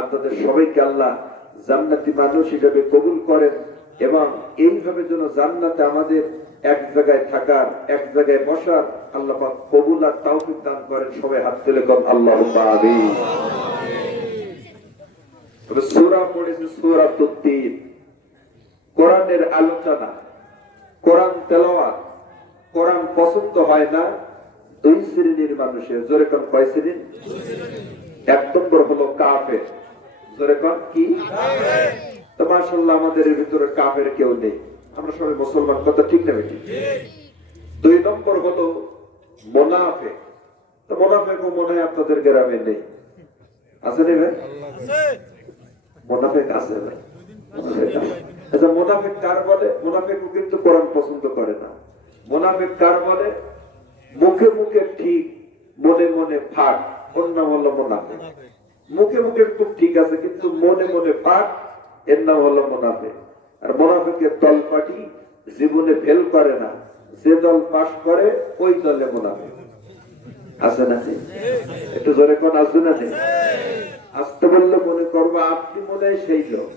আপনাদের সবাইকে আল্লাহ জান্নাতি মানুষ হিসেবে কবুল করেন এবং এইভাবে যেন জান্নাতে আমাদের এক জায়গায় থাকার, এক জায়গায় বসার আল্লাহ পাক কবুল আর তৌফিক দান করেন। সবাই হাত তুলে কম আল্লাহুম্মা আমিন। তবে সূরা পড়েছে সূরাতুত তিন, কোরআনের আলোচনা, কোরআন তেলাওয়াত। কোরআন পছন্দ হয় না দুই শ্রেণীর মানুষের। জোরে কোন কয় শ্রেণীর? এক নম্বর হলো কাফের। জোরে কোন কি? কাফের। তো মাশাআল্লাহ আমাদের ভিতরে কাফের কেউ নেই, আমরা সবাই মুসলমান, কথা ঠিক না বেটি? দুই নম্বর হলো মুনাফিক। তো মুনাফিকও মনে হয় আপনাদের গ্রামে নেই, আছে না ভাই? আছে, মুনাফিক আছে ভাই। আচ্ছা, মুনাফিক কার বলে? মুনাফিকও কিন্তু কোরআন পছন্দ করে না। মুনাফিক কার বলে? মুখে মুখে ঠিক, মনে মনে ফাঁক, ওর নাম হলো মুনাফিক। মুখে মুখে খুব ঠিক আছে কিন্তু মনে মনে ফাঁক, এর নাম হলো মুনাফিক। আর মুনাফিকের দল পার্টি জীবনে ফেল করে না, যে দল পাস করে ওই দলে মুনাফিক। আছে না? একটু জোরে কোন আছে না? আসতে বললে মনে করবো আপনি মনে হয় সেই লোক।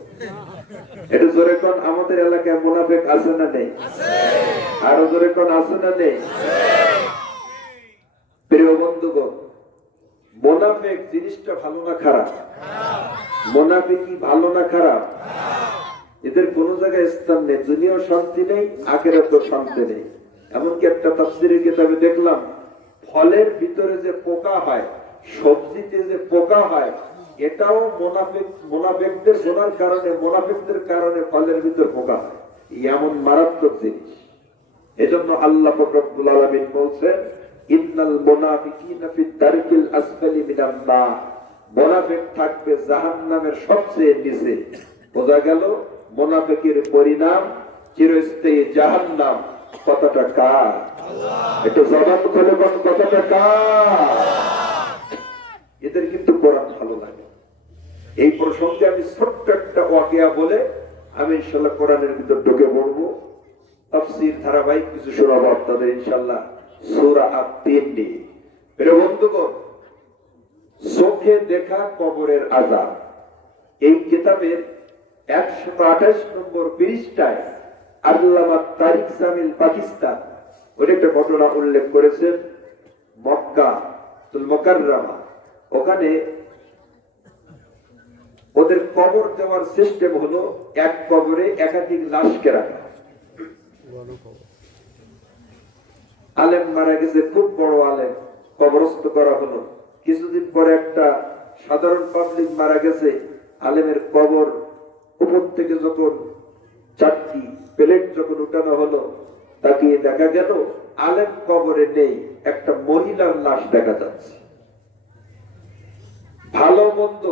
একটু জোরে কোন আমাদের এলাকায় মুনাফিক আছে না নেই? আরো জোরে কোন আছে না নেই? প্রিয় বন্ধুগণ, মুনাফিক জিনিসটা ভালো না খারাপ? মুনাফিক কি ভালো না খারাপ? এদের কোন জায়গায় স্থান নেই, দুনিয়াও শান্তি নেই, আখিরাতেও শান্তি নেই। এমনকি একটা তাফসীরের কিতাবে দেখলাম, ফলের ভিতরে যে পোকা হয়, সবজিতে যে পোকা হয়, এটাও মুনাফিকদের গুনার কারণে, মুনাফিকদের কারণে ফলের ভিতর পোকা হয়। এমন মারাত্মক জিনিস। এজন্য আল্লাহ পাক রব্বুল আলামিন বলছেন, ইন্নাল মুনাফিকিনা ফি দারকিল আসফালি মিনান নার। মুনাফিক থাকবে জাহান্নামের সবচেয়ে নিচে। বোঝা গেল মুনাফিকের পরিণাম চিরস্থায়ী জাহান্নাম। কথাটা কার? একটু জবাব করে বল, কথাটা কার? এদের কিন্তু কোরআন ভালো লাগে। এই প্রসঙ্গে আমি ছোট্ট একটা ওয়াকিয়া বলে আমি ইনশাআল্লাহ কোরআনের ভিতর ঢুকে পড়বো। তাফসীর ধারাবাহিক কিছু শোনাবো আপনাদের ইনশাআল্লাহ সূরা আত-তিন নিয়ে। প্রিয় বন্ধুগণ, চোখে দেখা কবরের আযাব, এই কিতাবের 128 নম্বর পৃষ্ঠায় আল্লামা তারিক জামিল পাকিস্তান ওর একটা ঘটনা উল্লেখ করেছেন। মক্কা তুল মুকাররমা, ওখানে ওদের কবর দেওয়ার সিস্টেম হলো এক কবরে একাধিক লাশকে রাখা। আলেম মারা গেছে, খুব বড় আলেম, কবরস্থ করা হলো। কিছুদিন পরে একটা সাধারণ পাবলিক মারা গেছে, আলেমের কবর উপর থেকে যখন চারটি প্লেট যখন উঠানো হলো, তাকিয়ে দেখা গেল আলেম কবরে নেই, একটা মহিলার লাশ দেখা যাচ্ছে। ভালো মন্দ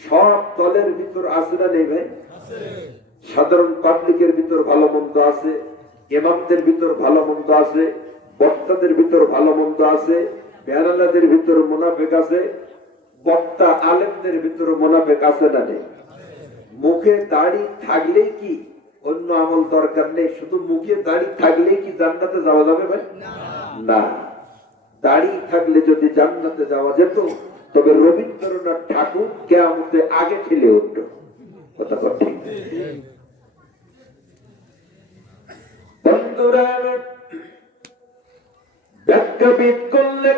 সব দলের ভিতর আছে না নেই ভাই? সাধারণ পাবলিকের ভিতর ভালো মন্দ আছে, ইমামদের ভিতর ভালো মন্দ আছে, বক্তাদের ভিতর ভালো মন্দ আছে, বেয়ারালাদের ভিতর মুনাফিক আছে, বক্তা আলেমদের ভিতর মুনাফিক আছে না নেই? মুখে দাড়ি থাকলেই কি অন্য আমল দরকার নেই? শুধু মুখে দাড়ি থাকলেই কি জান্নাতে যাওয়া যাবে ভাই? না। দাড়ি থাকলে যদি জান্নাতে যাওয়া যেত, তবে রবীন্দ্রনাথ ঠাকুর কিয়ামতে আগে ঠেলে উঠত। কথা ঠিক। বন্ধুরা, ব্যাখ্যাবিদ করলে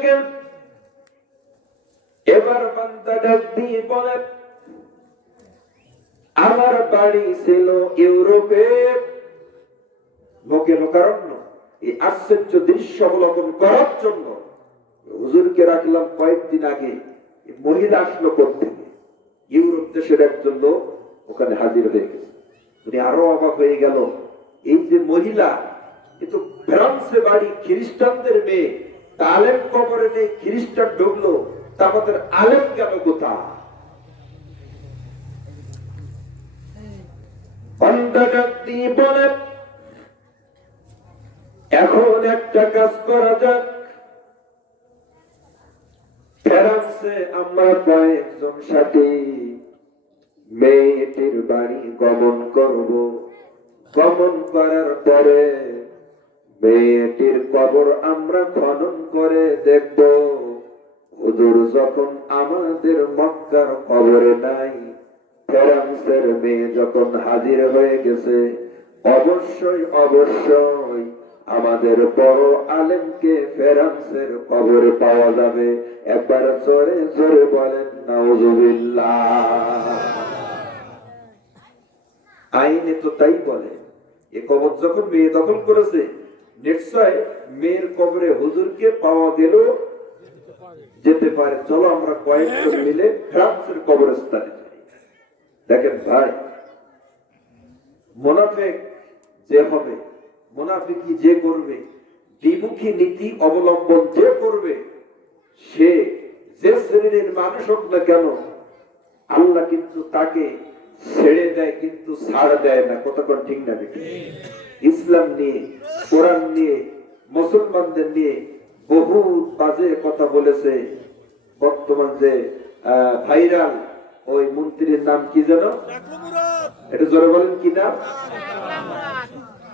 এবার বান্দা ডাক দিয়ে বলে, আমার বাড়ি ছিল ইউরোপে, লোকে লোকারণ্য। এই আশ্চর্য দৃশ্য অবলোকন করার জন্য হুজুরকে রাখলাম কয়েকদিন আগে। মহিলা আসলো কোত্থেকে? ইউরোপ দেশের একজন লোক ওখানে হাজির হয়ে গেছে। উনি আরো অবাক হয়ে গেল, এই যে মহিলা, এ তো ফ্রান্সে বাড়ি, খ্রিস্টানদের মেয়ে, তা আলেম কবরে নেই, খ্রিস্টান ঢুকলো, তা আমাদের আলেম গেল কোথায়? বলে, এখন একটা কাজ করা যাক, ফ্রান্সে আমরা কয়েকজন সাথে মেয়েটির বাড়ি গমন করব। গমন করার পরে মেয়েটির কবর আমরা খনন করে দেখব, হুজুর যখন আমাদের মক্কার কবরে নাই, ফ্রান্সের মেয়ে যখন হাজির হয়ে গেছে, অবশ্যই অবশ্যই আমাদের বড় আলেমকে ফ্রান্সের কবরে পাওয়া যাবে। একবার জোরে জোরে বলেন নাউজুবিল্লাহ। আইনে তো তাই বলে, এ কবর যখন মেয়ে দখল করেছে, নিশ্চয় মেয়ের কবরে হুজুরকে পাওয়া গেল যেতে পারে। চলো আমরা কয়েকজন মিলে ফ্রান্সের কবরস্থানে যাই। দেখেন ভাই, মুনাফিক যে হবে, মুনাফিকি যে করবে, দ্বিমুখী নীতি অবলম্বন যে করবে, সে যে শ্রেণীর মানুষ হোক না কেন, আল্লাহ কিন্তু তাকে ছেড়ে দেয়, কিন্তু ছাড় দেয় না। কতক্ষণ ঠিক না? ইসলাম নিয়ে, কোরআন নিয়ে, মুসলমানদের নিয়ে বহু বাজে কথা বলেছে। বর্তমান যে ভাইরাল ওই মন্ত্রীর নাম কি যেন, এটা জোরে বলেন কি নাম?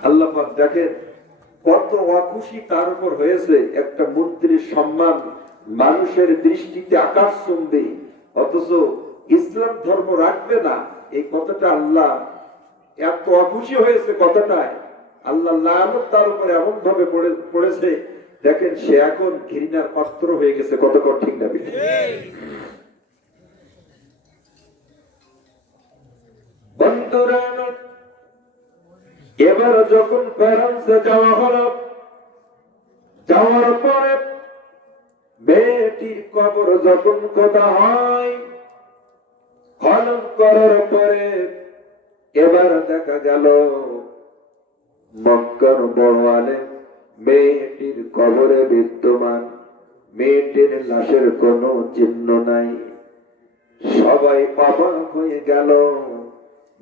আল্লাহ পাক দেখেন কত অখুশি তার উপর হয়েছে। একটা মন্ত্রীর সম্মান মানুষের দৃষ্টিতে আকাশচুম্বী, অথচ ইসলাম ধর্ম রাখবে না, এই কথাটা আল্লাহ এত অখুশি হয়েছে। কথাটায় আল্লাহ লানত তার উপরে এমন ভাবে পড়েছে, দেখেন সে এখন ঘৃণার পাত্র হয়ে গেছে। কতক্ষণ ঠিক না? বন্ধুরা, এবার যখন ফ্রান্সে যাওয়া হলো, যাওয়ার পরে মেয়েটির কবর যখন খোদা হয়, খনন করার পরে এবার দেখা গেল মক্কার বড় আলেম মেয়েটির কবরে বিদ্যমান। মেয়েটির লাশের কোনো চিহ্ন নাই। সবাই অবাক হয়ে গেল,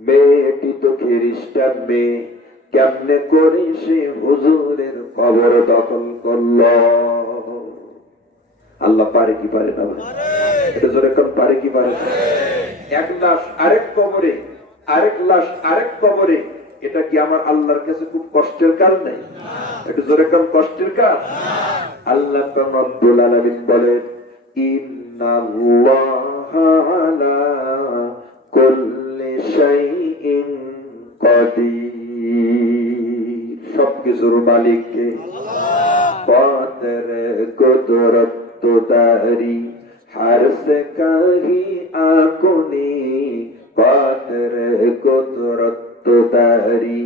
মেয়েটি তো খ্রিস্টান মেয়ে, কেমনে করে সে হুজুরের কবর দখল করল? আল্লাহ পারে কি পারে না? এটা জোরে কোন পারে কি পারে? এক লাশ আরেক কবরে, আরেক লাশ আরেক কবরে, এটা কি আমার আল্লাহর কাছে খুব কষ্টের কাজ নেই? এটা জোরে কোন কষ্টের কাজ? আল্লাহ রব্বুল আলামিন বলেন, ইন্নাল্লাহা আলা কুল্লি শাইইন কাদির। সবকিছুর মালিক কে? পাতরে কুদরত দারি हर से कहीं आकुनी, पातरे कुदरत दारी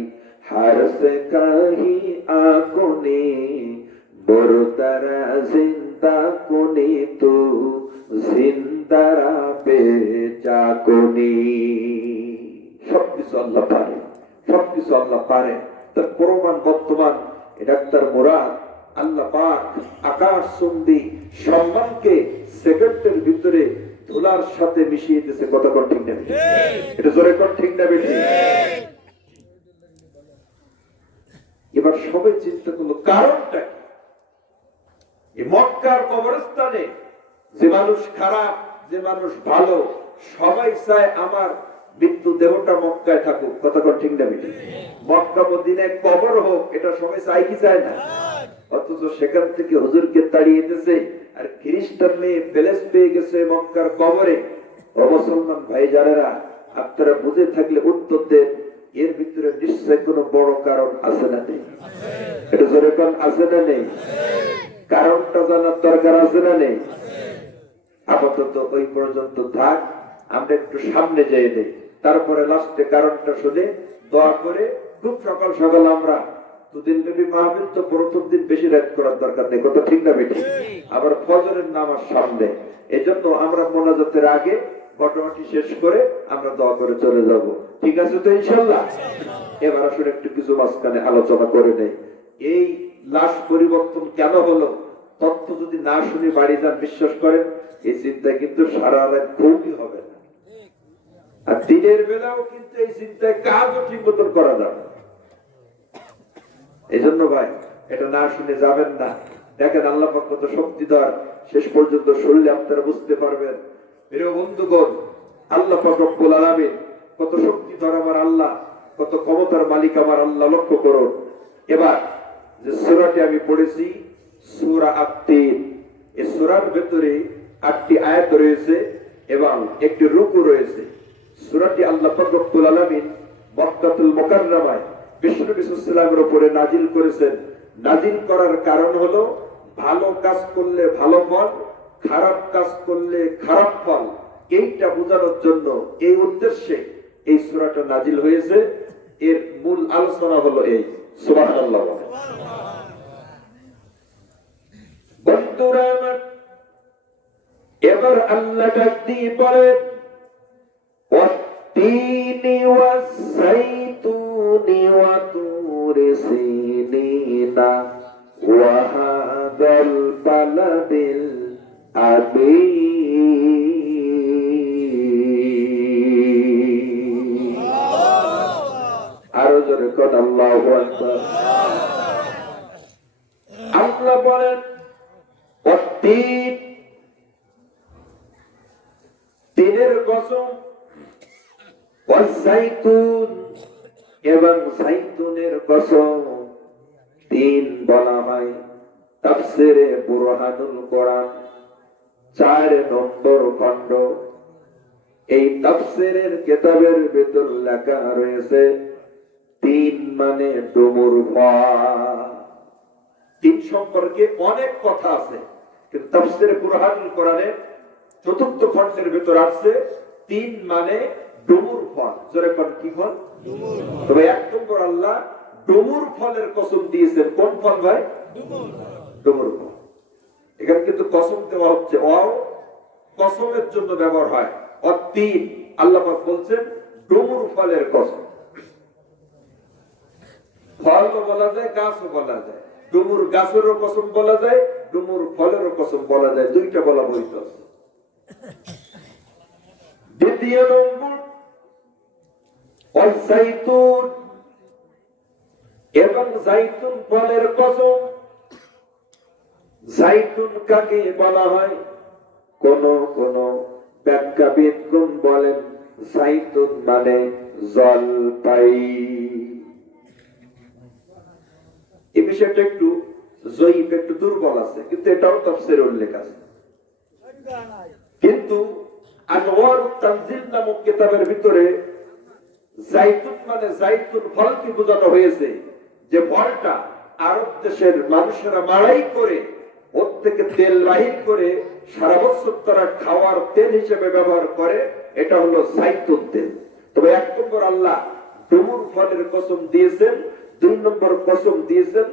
हर से कहीं आकुनी, बुरदरा जिंदा कुनी तू जिंदारा बेचाकुनी। সবকিছু আল্লাহ পারে, সবকিছু আল্লাহ পারে। তার প্রমাণ বর্তমান ডাক্তার মুরাদ আল্লাহ পাক আকাশ চুম্বি সম্মানকে সেকেন্ডের ভিতরে ধুলার সাথে মিশিয়ে দিয়েছে। কতক্ষণ ঠিক না? এটা জোরে কোন ঠিক না? বেশি। এবার সবাই চিন্তা করলো কারণটা কি? এই মক্কার কবরস্থানে যে মানুষ খারাপ, যে মানুষ ভালো, সবাই চায় আমার মৃত্যু দেহটা মক্কায় থাকুক। কতক্ষণ ঠিক না? বেশি। মক্কা মদিনায় কবর হোক, এটা সবাই চায় কি চায় না? অথচ সেখান থেকে হুজুরকে তাড়িয়ে দিয়েছে, আর খ্রিস্টান মেয়ে প্যালেস পেয়ে গেছে মক্কার কবরে। ও মুসলমান ভাই যারা, আপনারা বুঝে থাকলে উত্তর দেন, এর ভিতরে নিশ্চয় কোনো বড় কারণ আছে না নেই? এটা জোরে কোন আছে না নেই? কারণটা জানার দরকার আছে না নেই? আপাতত ওই পর্যন্ত থাক, আমরা একটু সামনে যেয়ে দেই, তারপরে লাস্টে কারণটা শুনে দোয়া করে খুব সকাল সকাল আমরা দুদিন ব্যাপী মাহফিল, তো প্রথম দিন বেশি রাত করার দরকার নেই। কত ঠিক না বেশি? আবার ফজরের নামাজ সামনে, এই জন্য আমরা মোনাজাতের আগে ঘটনাটি শেষ করে আমরা দোয়া করে চলে যাব। ঠিক আছে তো ইনশাআল্লাহ? এবার আসলে একটু কিছু মাঝখানে আলোচনা করে নেই। এই লাশ পরিবর্তন কেন হলো, তথ্য যদি না শুনে বাড়ি যান, বিশ্বাস করেন এই চিন্তায় কিন্তু সারা রাত ঘুমই হবে না। আর দিনের বেলাও কিন্তু এই চিন্তায় কাজও ঠিক মতন করা যাবে। এই জন্য ভাই এটা না শুনে যাবেন না। দেখেন আল্লাহ পাক কত শক্তিধর, শেষ পর্যন্ত শুনলে আপনারা বুঝতে পারবেন। প্রিয় বন্ধুগণ, আল্লাহ পাক রব্বুল আলামিন কত শক্তিধর আমার আল্লাহ, কত ক্ষমতার মালিক আমার আল্লাহ। লক্ষ্য করুন, এবার যে সূরাটি আমি পড়েছি, সূরা আত-তিন, এই সূরার ভিতরে 8টি আয়াত রয়েছে এবং একটি রুকু রয়েছে। সূরাটি আল্লাহ পাক রব্বুল আলামিন মক্কাতুল মুকাররমায় বিশ্বনবী সাল্লাল্লাহু আলাইহি ওয়াসাল্লামের উপরে নাজিল করেছেন। নাজিল করার কারণ হলো ভালো কাজ করলে ভালো ফল, খারাপ কাজ করলে খারাপ ফল, এইটা বোঝানোর জন্য, এই উদ্দেশ্যে এই সূরাটা নাজিল হয়েছে। এর মূল আলোচনা হলো এই। সুবহানাল্লাহ। বন্ধুরা আমার, এবার আল্লাহ ডাক দিয়ে বলেন ওয়াত্তিনি ওয়াস-সাইতুনি ওয়া তুরি সিনিনা ওয়া হাযাল বালাদিল আমিন। আরো জোরে কোন আল্লাহু আকবার। আল্লাহ বলেন ওয়াত্তিন, তিনের কসম, ওয়াস-সাইতুন এবং জাইতুনের কসম। তিন বলা হয় তাফসীরে বুরহানুল কোরআন 4 নম্বর খণ্ড। এই তাফসীরের কিতাবের ভিতর লেখা রয়েছে তিন মানে ডুমুর ফল। তিন সম্পর্কে অনেক কথা আছে, কিন্তু তাফসীরে বুরহানুল কোরআনের 4th খণ্ডের ভিতর আছে তিন মানে ডুমুর ফল। জোরে কোন কি ফল? ডুমুর ফল। তবে 1 নম্বর আল্লাহ ডুমুর ফলের কসম দিয়েছেন। কোন ফল ভাই? ডুমুর ফল। এখানে কিন্তু কসম দেওয়া হচ্ছে, ওয়াও কসমের জন্য ব্যবহার হয়। অতীত আল্লাহ পাক বলছেন ডুমুর ফলের কসম। ফলও বলা যায়, গাছও বলা যায়। ডুমুর গাছেরও কসম বলা যায়, ডুমুর ফলেরও কসম বলা যায়, দুইটা বলা বৈধ আছে। দ্বিতীয় নম্বর ওয়াস-সাইতুন এবং জাইতুন ফলের কসম। জাইতুন কাকে বলা হয়? কোন কোন ব্যাখ্যাবিদগণ বলেন জাইতুন মানে জলপাই। এই বিষয়টা একটু জয়ীফ, একটু দুর্বল আছে, কিন্তু এটাও তাফসীরে উল্লেখ আছে। কিন্তু আনওয়ারুত তানজিল নামক কিতাবের ভিতরে জাইতুন মানে জাইতুন ফলকে বোঝানো হয়েছে, যে ফলটা আরব দেশের মানুষেরা মাড়াই করে ওর থেকে তেল বাহির করে সারা বছর তারা খাওয়ার তেল হিসেবে ব্যবহার করে, এটা হলো জাইতুন তেল। তবে 1 নম্বর আল্লাহ ডুমুর ফলের কসম দিয়েছেন, 2 নম্বর কসম দিয়েছেন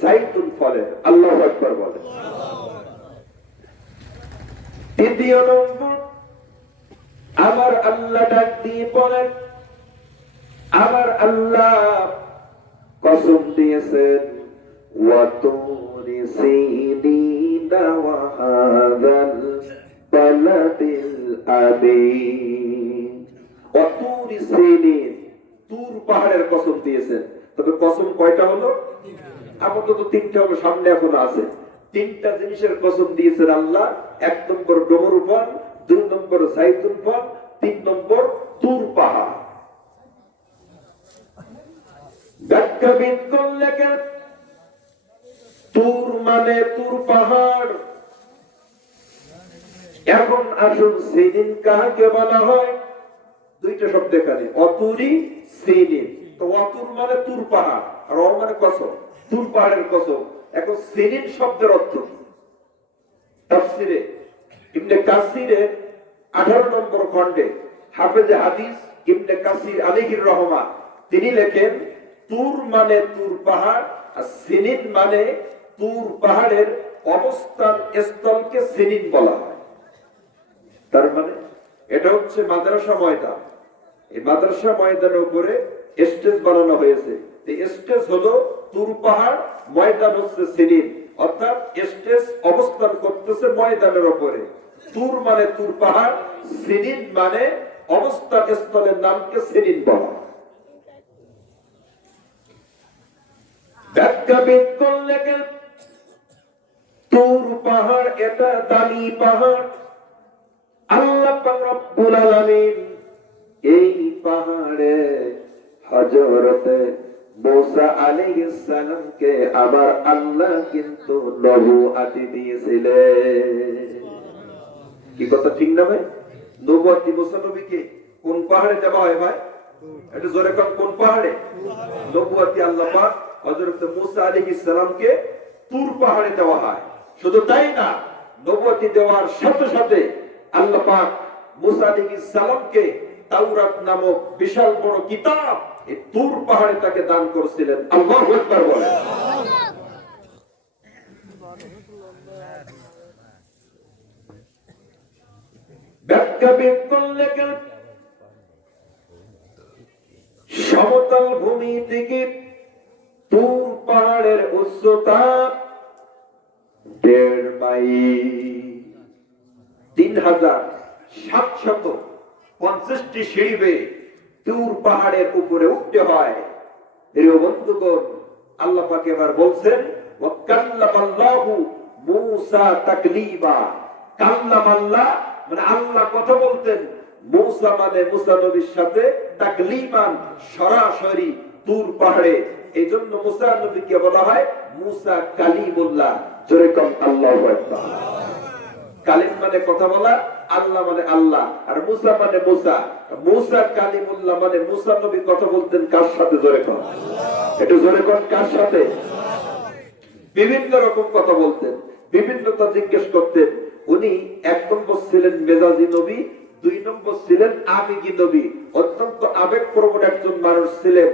জাইতুন ফলের। আল্লাহু আকবার বলেন। তৃতীয় নম্বর আমার আল্লাহ ডাক দিয়ে বলেন, আমার আল্লাহ কসম দিয়েছেন ওয়া তুরি সিনিনা ওয়া হাযাল বালাদিল আমিন। ওয়া তুরি সিনিন, তুর পাহাড়ের কসম দিয়েছেন। তবে কসম কয়টা হলো? আপাতত 3টা হলো, সামনে এখনো আছে। 3টা জিনিসের কসম দিয়েছেন আল্লাহ। 1 নম্বর ডুমুর ফল, 2 নম্বর জাইতুন ফল, 3 নম্বর তুর পাহাড়। ব্যাখ্যাবিদগণ লেখেন তুর মানে তুর পাহাড়। এখন আসুন সিনিন কাকে বলা হয়? 2টা শব্দ এখানে, অতুরি সিনিন। তো অতুর মানে তুর পাহাড়, আর অ মানে কসম, তুর পাহাড়ের কসম। এখন সিনিন শব্দের অর্থ কি? তাফসীরে ইবনে কাসিরের 18 নম্বর খণ্ডে হাফেজে হাদিস ইবনে কাসির আলাইহির রহমা তিনি লেখেন তুর মানে তুর পাহাড়, আর সিনিন মানে তুর পাহাড়ের অবস্থান স্থলকে সিনিন বলা হয়। তার মানে এটা হচ্ছে মাদ্রাসা ময়দান। এই মাদ্রাসা ময়দানের উপরে স্টেজ বানানো হয়েছে। এই স্টেজ হলো তুর পাহাড়, ময়দান হচ্ছে সিনিন, অর্থাৎ স্টেজ অবস্থান করতেছে ময়দানের উপরে। তুর মানে তুর পাহাড়, সিনিন মানে অবস্থান স্থলের নামকে সিনিন বলা হয়। ব্যাখ্যাবিদগণ লেখেন তুর পাহাড় এটা দামি পাহাড়। আল্লাহ পাক রব্বুল আলামিন এই পাহাড়ে হযরত মুসা আলাইহিস সালামকে আবার আল্লাহ কিন্তু নবুয়ত দিয়েছিলেন। কি কথা ঠিক না ভাই? নবুয়তি মুসা নবীকে কোন পাহাড়ে দেওয়া হয় ভাই? এটা জোরে কোন পাহাড়ে? নবুয়তি আল্লাহ পাক হযরত মুসা আলাইহিস সালামকে তুর পাহাড়ে দেওয়া হয়। শুধু তাই না, নবুয়তি দেওয়ার সাথে সাথে আল্লাহ পাক মুসা আলাইহিস সালামকে তাওরাত নামক বিশাল বড় কিতাব এই তুর পাহাড়ে তাকে দান করেছিলেন। আল্লাহু আকবার বলেন। ব্যাখ্যা বিজ্ঞান লেখেন সমতল ভূমি থেকে তুর পাহাড়ের উচ্চতা 1.5 মাইল, 3750টি সিঁড়ি বেয়ে তুর পাহাড়ের উপরে উঠতে হয়। প্রিয় বন্ধুগণ, আল্লাহ পাক এবার বলছেন ওয়াকাল্লামাল্লাহু মূসা তাকলিমা। কাল্লামাল্লাহ মানে আল্লাহ কথা বলতেন, মূসা মানে মূসা নবীর সাথে, তাকলিমান সরাসরি তুর পাহাড়ে। এই জন্য মূসা নবীকে বলা হয় মূসা কালিমুল্লাহ। জোরে কোন আল্লাহু আকবার। কালিম মানে কথা বলা, আল্লাহ মানে আল্লাহ, আর মূসা মানে মূসা। মূসা কালিমুল্লাহ মানে মূসা নবী কথা বলতেন কার সাথে? জোরে কোন, একটু জোরে কোন, কার সাথে? বিভিন্ন রকম কথা বলতেন, বিভিন্নতা জিজ্ঞেস করতেন। উনি 1 নম্বর ছিলেন মেজাজি নবী, 2 নম্বর ছিলেন আবেগী নবী। অত্যন্ত আবেগপ্রবণ একজন মানুষ ছিলেন।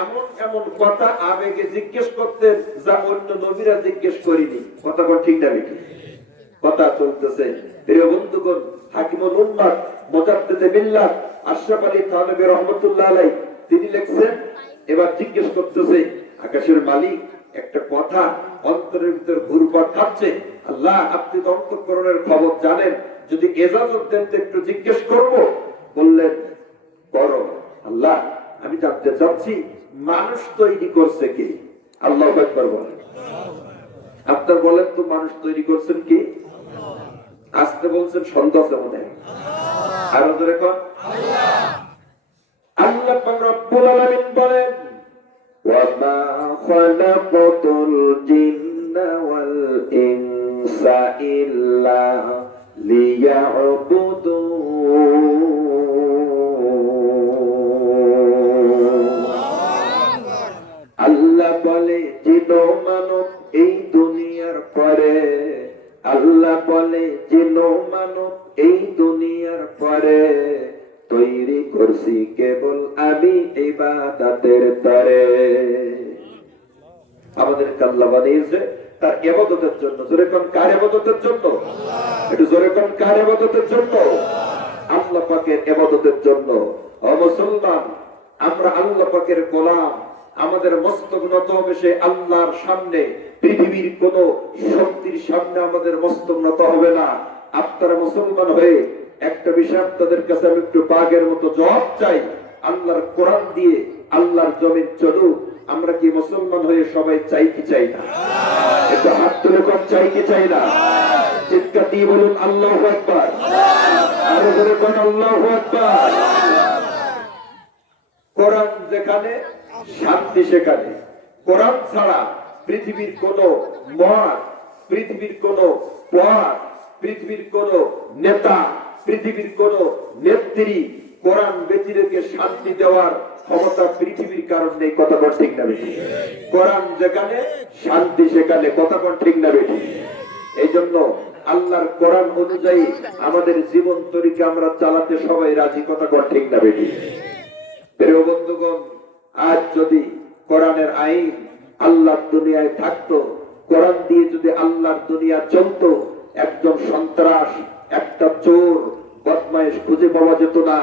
এমন এমন কথা আবেগে জিজ্ঞেস করতেন যা অন্য নবীরা জিজ্ঞেস করেনি। কথা কোন ঠিক না বেঠিক? কথা চলতেছে। প্রিয় বন্ধুগণ, হাকিমুল উম্মাহ মুজাদ্দিদে মিল্লাত আশরাফ আলী থানভী রাহমাতুল্লাহ আলাইহি তিনি লিখছেন, এবার জিজ্ঞেস করতেছে আকাশের মালিক একটা কথা অন্তরের ভিতর ঘুরপাক খাচ্ছে। আল্লাহ, আপনি তো অন্তঃকরণের খবর জানেন, যদি ইজাজত দেন তো একটু জিজ্ঞেস করব। বললেন করো। আল্লাহ, আমি জানতে চাচ্ছি মানুষ তৈরি করছে কে? আল্লাহু আকবার বলেন। আপনার বলেন তো মানুষ তৈরি করছেন কে? আসতে বলছেন সন্দেহ মনে হয়। আরো জোরে কোন আল্লাহ। আল্লাহ পাক রব্বুল আলামিন বলেন ওয়ামা খালাকাতুল জিন্না ওয়াল ইনসা ইল্লা লিয়াবুদুন। আল্লাহ বলে জিন মানব এই দুনিয়ার পরে, আল্লাহ বলে জিন মানব এই দুনিয়ার পরে তৈরি করছি কেবল আমি ইবাদতের তরে। আমাদেরকে আল্লাহ বানিয়েছে তার ইবাদতের জন্য। জোরে কোন, কার ইবাদতের জন্য? একটু জোরে কোন, কার ইবাদতের জন্য? আল্লাহ পাকের ইবাদতের জন্য। ও মুসলমান, আমরা আল্লাহ পাকের গোলাম। আমাদের মস্তক নত হবে সে আল্লাহর সামনে। পৃথিবীর কোন শক্তির সামনে আমাদের মস্তক নত হবে না। আপনারা মুসলমান হয়ে একটা বিষয় আপনাদের কাছে আমি একটু বাঘের মতো জবাব চাই। আল্লাহর কোরআন দিয়ে আল্লাহর জমিন চলুক। আমরা কি মুসলমান হয়ে সবাই চাই কি চাই না? একটু হাত তুলে কম, চাই কি চাই না? চিৎকার দিয়ে বলুন আল্লাহু আকবার। আরো জোরে বলুন আল্লাহু আকবার। কোরআন যেখানে শান্তি সেখানে। কোরআন ছাড়া পৃথিবীর কোন মত, পৃথিবীর কোন পথ, পৃথিবীর কোন নেতা, পৃথিবীর কোন নেত্রী কোরআন ব্যতীত রেখে শান্তি দেওয়ার ক্ষমতা পৃথিবীর কারণ নেই। কথা বল ঠিক না বেঠিক? কোরআন যেখানে শান্তি সেখানে। কথা বল ঠিক না বেঠিক? এই জন্য আল্লাহর কোরআন অনুযায়ী আমাদের জীবন তরিকা আমরা চালাতে সবাই রাজি। কথা বল ঠিক না বেঠিক? প্রিয় বন্ধুগণ, আজ যদি কোরআনের আইন আল্লাহর দুনিয়ায় থাকতো, কোরআন দিয়ে যদি আল্লাহর দুনিয়া চলতো, একজন সন্ত্রাস, একটা চোর, বদমাইশ খুঁজে পাওয়া যেত না।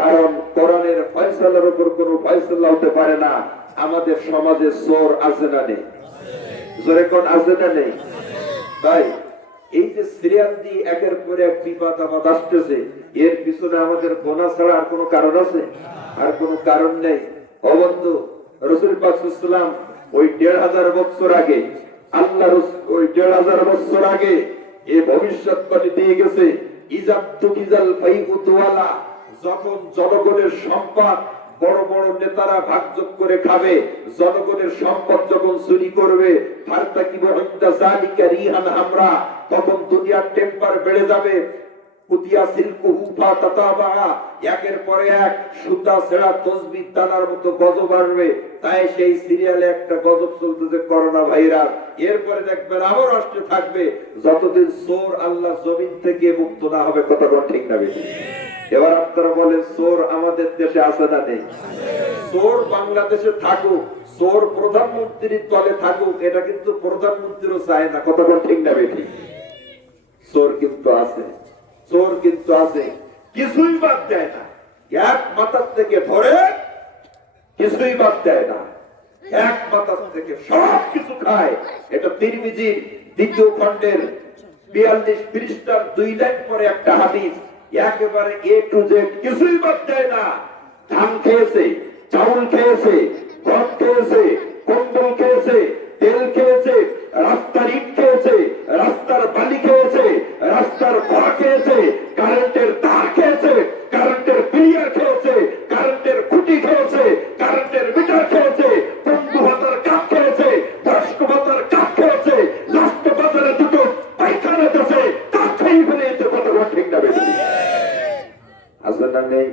কারণ কোরআনের ফয়সালার উপর কোনো ফয়সালা হতে পারে না। আমাদের সমাজে চোর আছে না নেই? জোরে কোন, আছে না নেই? তাই এই যে সিরিয়াল দিয়ে একের পর এক বিপদ আপদ আসতেছে, এর পিছনে আমাদের গোনা ছাড়া আর কোনো কারণ আছে? আর কোনো কারণ নেই। ও বন্ধু, রাসূল পাক সাল্লাল্লাহু আলাইহি ওয়াসাল্লাম ওই ১৫০০ বছর আগে, আল্লাহ ওই ১৫০০ বছর আগে এই ভবিষ্যৎবাণী দিয়ে গেছে, ইজাতুকিজাল ফাইউতওয়ালা, যখন জনগণের সম্পদ বড় বড় নেতারা ভাগযোগ করে খাবে, জনগণের সম্পদ যখন চুরি করবে, ফারতাকিবু ইনদা যালিকা রিহান হামরা, তখন দুনিয়ার টেম্পার বেড়ে যাবে। কুতিয়া সিলকুহু ফাতাতাবা, একের পরে এক সুতা ছেঁড়া তসবিহ দানার মতো গজব আসবে। তাই সেই সিরিয়ালে একটা গজব চলতেছে করোনা ভাইরাস, এরপরে দেখবেন আবার আসতে থাকবে যতদিন চোর আল্লাহ জমিন থেকে মুক্ত না হবে। কথা ঠিক না বেশি? এবার আপনারা বলেন চোর আমাদের দেশে আছে না নেই? চোর বাংলাদেশে থাকুক, চোর প্রধানমন্ত্রীর দলে থাকুক, এটা কিন্তু প্রধানমন্ত্রীও চায় না। কথা ঠিক না বেশি? চোর কিন্তু আছে, চোর কিন্তু আছে, কিছুই বাদ দেয় না। এক মাথার থেকে ধরে কিছুই বাদ দেয় না, এক মাথার থেকে সব কিছু খায়। এটা তিরমিজির 2য় খণ্ডের 42 পৃষ্ঠার 2 লাইন পরে একটা হাদিস, একেবারে এ টু জেড কিছুই বাদ দেয় না। ধান খেয়েছে, চাউল খেয়েছে, গম খেয়েছে, কম্বল খেয়েছে, তেল খেয়েছে, রাস্তার ইট খেয়েছে, রাস্তার বালি খেয়েছে, রাস্তার ঘোড়া খেয়েছে, কারেন্টের তার খেয়েছে, কারেন্টের পিলিয়ার খেয়েছে, কারেন্টের খুঁটি খেয়েছে, কারেন্টের মিটার খেয়েছে, বন্ধু ভাতার কাপ খেয়েছে, বয়স্ক ভাতার কাপ খেয়েছে, লাস্ট বাজারে দুটো পায়খানা দিয়েছে, তা খেয়ে ফেলেছে। কথা ঠিক না বেশি? আছে না নেই?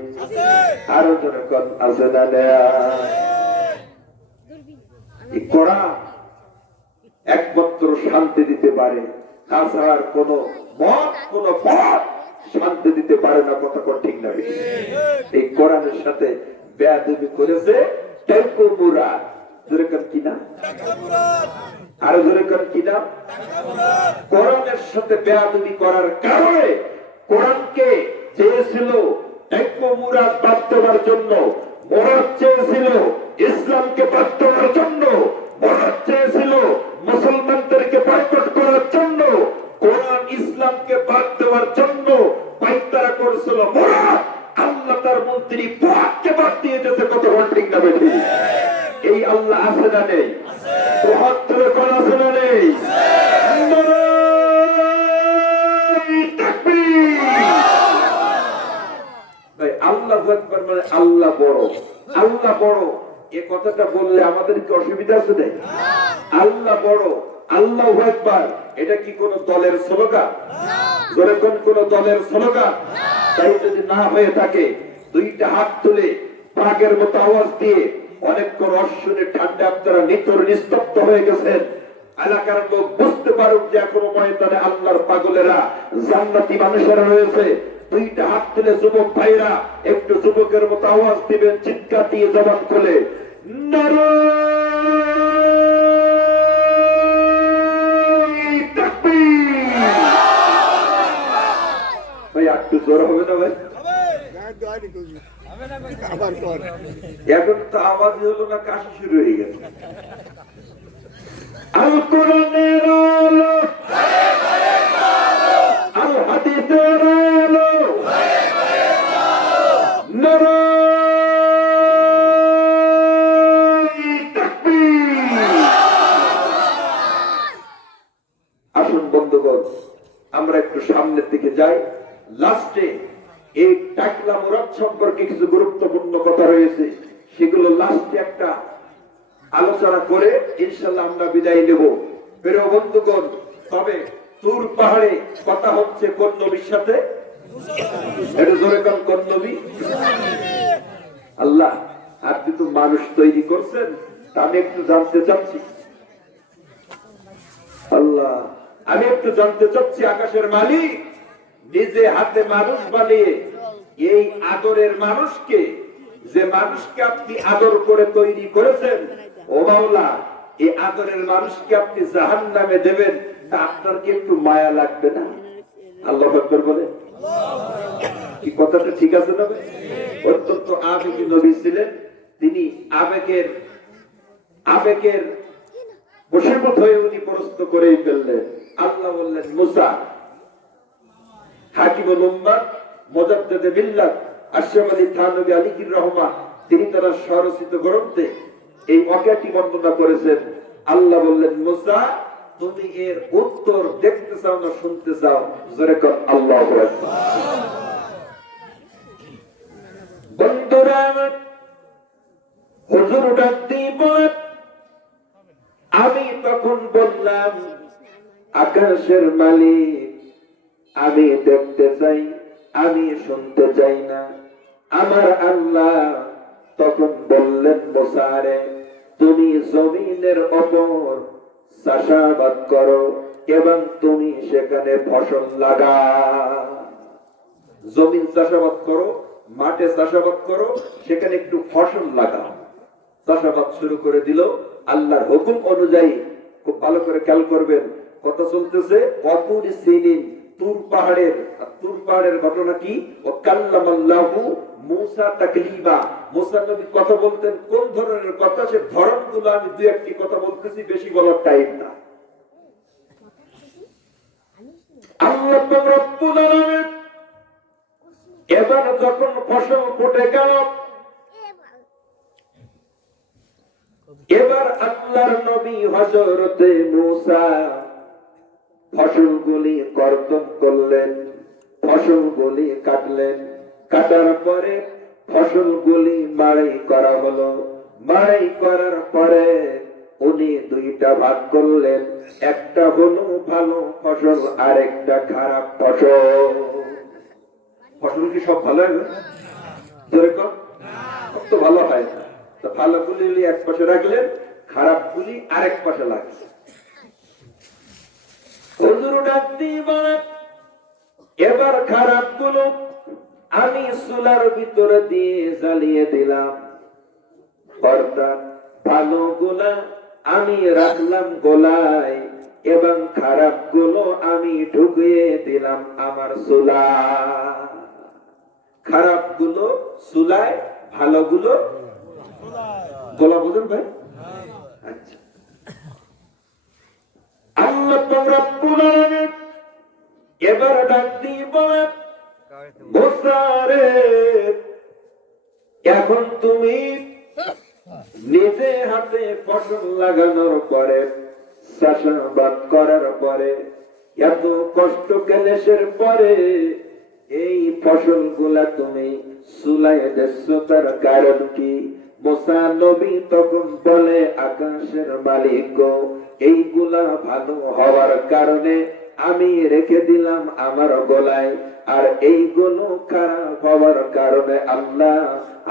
আরো জনে কোন আছে না নেই? কোরআন একমাত্র শান্তি দিতে পারে, তাছাড়া কোন মত কোন পথ শান্তি দিতে পারে না। কথা ঠিক না? এই কোরআনের সাথে বেয়াদবি করেছে টেকো মুরাদ। যেরকম কিনা আরো যেরকম কিনা কোরআনের সাথে বেয়াদবি করার কারণে কোরআনকে চেয়েছিল টেকো মুরাদ বাদ দেওয়ার জন্য, মুরাদ চেয়েছিল ইসলামকে বাদ দেওয়ার জন্য, মুরাদ চেয়েছিল মুসলমানদেরকে বয়কট করার জন্য, কোরআন ইসলামকে বাদ দেওয়ার জন্য পায়তারা করেছিল মুরাদ। আল্লাহ তার মন্ত্রী ফুয়াদকে বাদ দিয়ে দিয়েছে। কত ঠিক না বেশি? এই আল্লাহ আছে না নেই? ফুয়াদ ধরে কোন আছে না নেই? আল্লাহু আকবার মানে আল্লাহ বড়, আল্লাহ বড়। এই কথাটা বললে আমাদের কি অসুবিধা আছে? না। আল্লাহ বড়, আল্লাহু আকবার, এটা কি কোন দলের স্লোগান? যখন কোন দলের স্লোগান? তাই যদি না হয়ে থাকে দুইটা হাত তুলে পাগের মতো আওয়াজ দিয়ে অনেকক্ষণ অশ্বনে ঠান্ডা আপনারা নিতর নিস্তব্ধ হয়ে গেছেন। এলাকার লোক বুঝতে পারুক যে এখনো ময়দানে আল্লাহর পাগলেরা, জান্নাতি মানুষেরা রয়েছে। দুইটা হাত তুলে যুবক ভাইরা একটু যুবকের মতো আওয়াজ দিবেন, চিৎকার দিয়ে জবান খুলে ভাই একটু জোর হবে না ভাই? এখন তো আওয়াজই হলো না, কাশি শুরু হয়ে গেছে। আল কোরআনের আলো, আল হাদিসের আলো, আসুন বন্ধুগণ, আমরা একটু সামনের দিকে যাই। লাস্টে এই টাকলা মুরাদ সম্পর্কে কিছু গুরুত্বপূর্ণ কথা রয়েছে, সেগুলো লাস্টে একটা আলোচনা করে ইনশাল্লাহ আমরা বিদায় নেব। প্রিয় বন্ধুগণ, তবে তুর পাহাড়ে কথা হচ্ছে কোন নবীর সাথে? এটা জোরে কোন কোন নবী? আল্লাহ, আপনি তো মানুষ তৈরি করছেন, আমি একটু জানতে চাচ্ছি। আল্লাহ, আমি একটু জানতে চাচ্ছি, আকাশের মালিক নিজে হাতে মানুষ বানিয়ে এই আদরের মানুষকে, যে মানুষকে আপনি আদর করে তৈরি করেছেন, ও মাওলা, এই আদরের মানুষকে আপনি জাহান্নামে দেবেন, তা আপনার কি একটু মায়া লাগবে না? আল্লাহু আকবার বলে। কি কথাটা ঠিক আছে না? অত্যন্ত আবেগী নবী ছিলেন তিনি। আবেগের বশীভূত হয়ে উনি প্রশ্ন করেই ফেললেন। আল্লাহ বললেন, মুসা হাকিমুল উম্মাহ মুজাদ্দিদে মিল্লাত আশরাফ আলী থানভী আলাইহির রহমান, তিনি তার স্বরচিত গ্রন্থে এই ওয়াকিয়াটি বর্ণনা করেছেন। আল্লাহ বললেন, মুসা, তুমি এর উত্তর দেখতে চাও না শুনতে চাও? জোরে কর আল্লাহু আকবার। বন্ধুরা, হুজুর ডাক দিয়ে বলেন, আমি তখন বললাম, আকাশের মালিক, আমি দেখতে চাই আমি শুনতে চাই না। আমার আল্লাহ তখন বললেন, মুসা রে, তুমি জমিনের ওপর চাষাবাদ করো এবং তুমি সেখানে ফসল লাগাও। জমিন চাষাবাদ করো, মাঠে চাষাবাদ করো, সেখানে একটু ফসল লাগাও। চাষাবাদ শুরু করে দিল আল্লাহর হুকুম অনুযায়ী। খুব ভালো করে খেয়াল করবেন, কথা চলতেছে অতুর সিনিন, তুর পাহাড়ের ঘটনা কি? ও কাল্লামাল্লাহু মুসা তাকলিমা। মুসা নবী কথা বলতেন কোন ধরনের কথা, সে ধরনগুলো আমি দুই একটি কথা বলতেছি, বেশি বলার টাইম না। আল্লাহ রাব্বুল আলামিন এবার যখন ফসল ফুটে গেল, এবার আল্লাহর নবী হযরতে মুসা ফসলগুলি কর্তন করলেন, ফসলগুলি কাটলেন। কাটার পরে ফসলগুলি মাড়াই করা হলো। মাড়াই করার পরে উনি দুইটা ভাগ করলেন, একটা হলো ভালো ফসল আর একটা খারাপ ফসল। ফসল কি সব ভালো হয় না? যেরকম তো ভালো হয় না। তো ভালো গুলি এক পাশে রাখলেন, খারাপ গুলি আরেক পাশে লাগলেন। এবার খারাপ গুলো আমি চুলার ভিতরে দিয়ে জ্বালিয়ে দিলাম, অর্থাৎ ভালো গুলা আমি রাখলাম গোলায় এবং খারাপ গুলো আমি ঢুকিয়ে দিলাম আমার চুলা। খারাপ গুলো চুলায়, ভালো গুলো গোলা। বুঝেন ভাই? আচ্ছা, আল্লাহ রাব্বুল আলামিন এবার ডাক দিয়ে বলে, মুসা রে, এখন তুমি নিজে হাতে ফসল লাগানোর পরে, চাষাবাদ করার পরে, এত কষ্ট ক্লেশের পরে এই ফসলগুলা তুমি চুলায় দিচ্ছ, তার কারণ কি? মুসা নবী তখন বলে, আকাশের মালিক গো, এইগুলা ভালো হওয়ার কারণে আমি রেখে দিলাম আমার গলায়, আর এইগুলো খারাপ হওয়ার কারণে আল্লাহ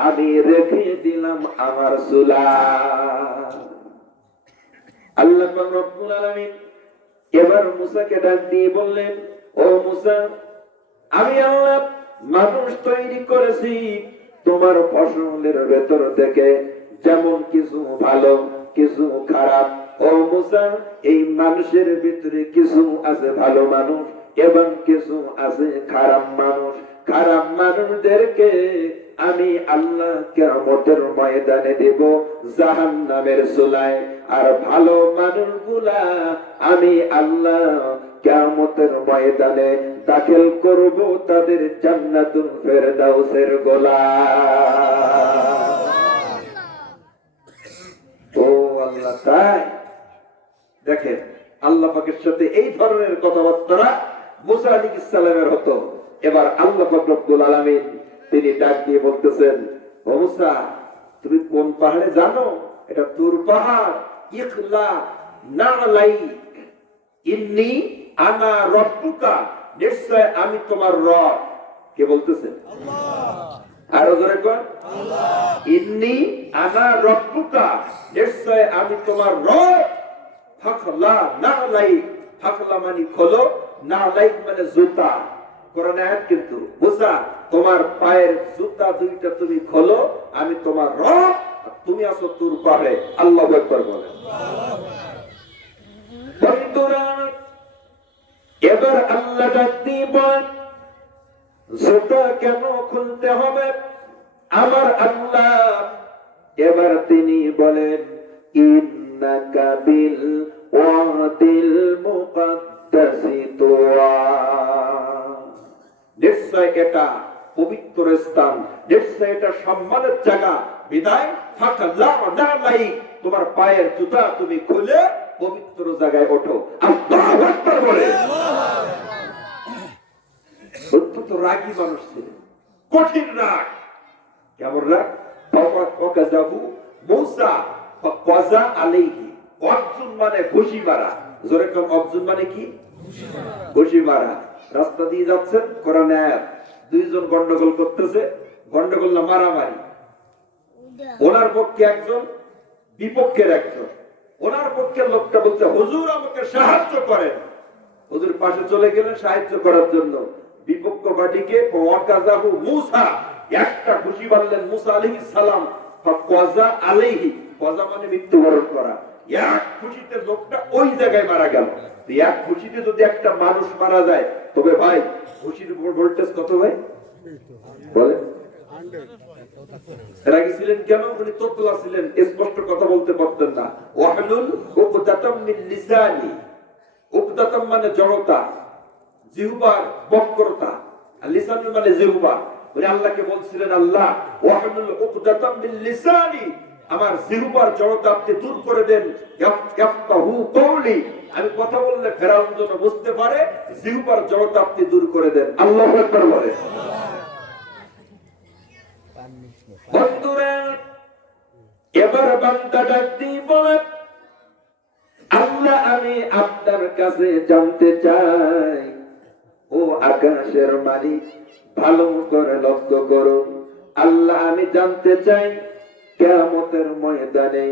আমি রেখে দিলাম আমার চুলা। আল্লাহ রাব্বুল আলামিন এবার মুসাকে ডাক দিয়ে বললেন, ও মুসা, আমি আল্লাহ মানুষ তৈরি করেছি তোমার ফসলের ভেতর থেকে, যেমন কিছু ভালো কিছু খারাপ। ও মুসা, এই মানুষের ভিতরে কিছু আছে ভালো মানুষ এবং কিছু আছে খারাপ মানুষ। খারাপ মানুষদেরকে আমি আল্লাহ কিয়ামতের ময়দানে দেব জাহান্নামের চুলায়, আর ভালো মানুষগুলা আমি আল্লাহ কিয়ামতের ময়দানে দাখিল করব তাদের জান্নাতুল ফেরদাউসের গোলায়। ও আল্লাহ, তাই দেখেন আল্লাহ পাকের সাথে এই ধরনের কথাবার্তা মুসা আলাইহিস সালামের হতো। এবার আল্লাহ পাক রব্বুল আলামিন তিনি ডাক দিয়ে বলতেছেন, ও মুসা, তুমি কোন পাহাড়ে জানো? এটা তুর পাহাড়। ইখলা নালাইক ইন্নী আনা রব্বুকা, নিশ্চয় আমি তোমার রব। কে বলতেছে? আল্লাহ। আরো জোরে কোন? আল্লাহ। ইন্নী আনা রব্বুকা, নিশ্চয় আমি তোমার রব। ফাখলা নালাইক, ফাখলা মানে খোলো, নালাইক মানে জুতা। কোরআন আয়াত কিন্তু, মুসা তোমার পায়ের জুতা দুইটা তুমি খোলো, আমি তোমার রব, তুমি আছো তুর পাহাড়ে। আল্লাহু আকবার বলেন। বন্ধুরা, এবার আল্লাহ ডাক দিয়ে বলেন, জুতা কেন খুলতে হবে? আমার আল্লাহ এবার তিনি বলেন, ইন্নাকা বিল ওয়াদিল মুকাদ্দাসি তুয়া, নিশ্চয় এটা পবিত্র স্থান, নিশ্চয় এটা সম্মানের জায়গা, বিদায় ফাকাল্লা নালাই, তোমার পায়ের জুতা তুমি খুলে পবিত্র জায়গায় ওঠো। আল্লাহু আকবার বলে। অত্যন্ত রাগী মানুষ ছিলেন, কঠিন রাগ। কেমন রাগ? মুসা ফাকাজা আলাইহি, অর্জুন মানে ঘুষি মারা। জোরে কম, অর্জুন মানে কি? ঘুষি মারা। রাস্তা দিয়ে যাচ্ছেন, কোরআন আয়াত দুইজন গন্ডগোল করতেছে, গন্ডগোল না মারামারি। ওনার পক্ষে একজন, বিপক্ষের একজন। ওনার পক্ষের লোকটা বলছে হুজুর আমাকে সাহায্য করেন। হুজুর পাশে চলে গেলেন সাহায্য করার জন্য। বিপক্ষ পার্টিকে ওয়াকাযাহু মূসা, একটা খুশি বললেন মুসা আলাইহিস সালাম, ফাকাযা আলাইহি, কাযা মানে মৃত্যুবরণ করা। এক খুশিতে লোকটা ওই জায়গায় মারা গেল। এক খুশিতে যদি একটা মানুষ মারা যায়, তবে ভাই খুশির ভোল্টেজ কত ভাই বলে? রাগী ছিলেন কেন? উনি তোতলা ছিলেন, স্পষ্ট কথা বলতে পারতেন না। ওয়াহলুল উকদাতাম মিন লিসানি, উকদাতাম মানে জড়তা, জিহ্বার বক্রতা, আর লিসান মানে জিহ্বা। উনি আল্লাহকে বলছিলেন আল্লাহ ওয়াহলুল উকদাতাম মিন লিসানি, আমার জিহ্বার জড়তা আপনি দূর করে দেন। ইয়াফকাহু কওলি, আমি কথা বললে ফেরাউন যেন বুঝতে পারে, জিহ্বার জড়তা আপনি দূর করে দেন। আল্লাহু আকবার বলে। বন্ধুরা এবার বান্দা ডাক দিয়ে বলে, আল্লাহ আমি আপনার কাছে জানতে চাই, ও আকাশের মালিক ভালো করে লক্ষ্য করুন, আল্লাহ আমি জানতে চাই কিয়ামতের ময়দানে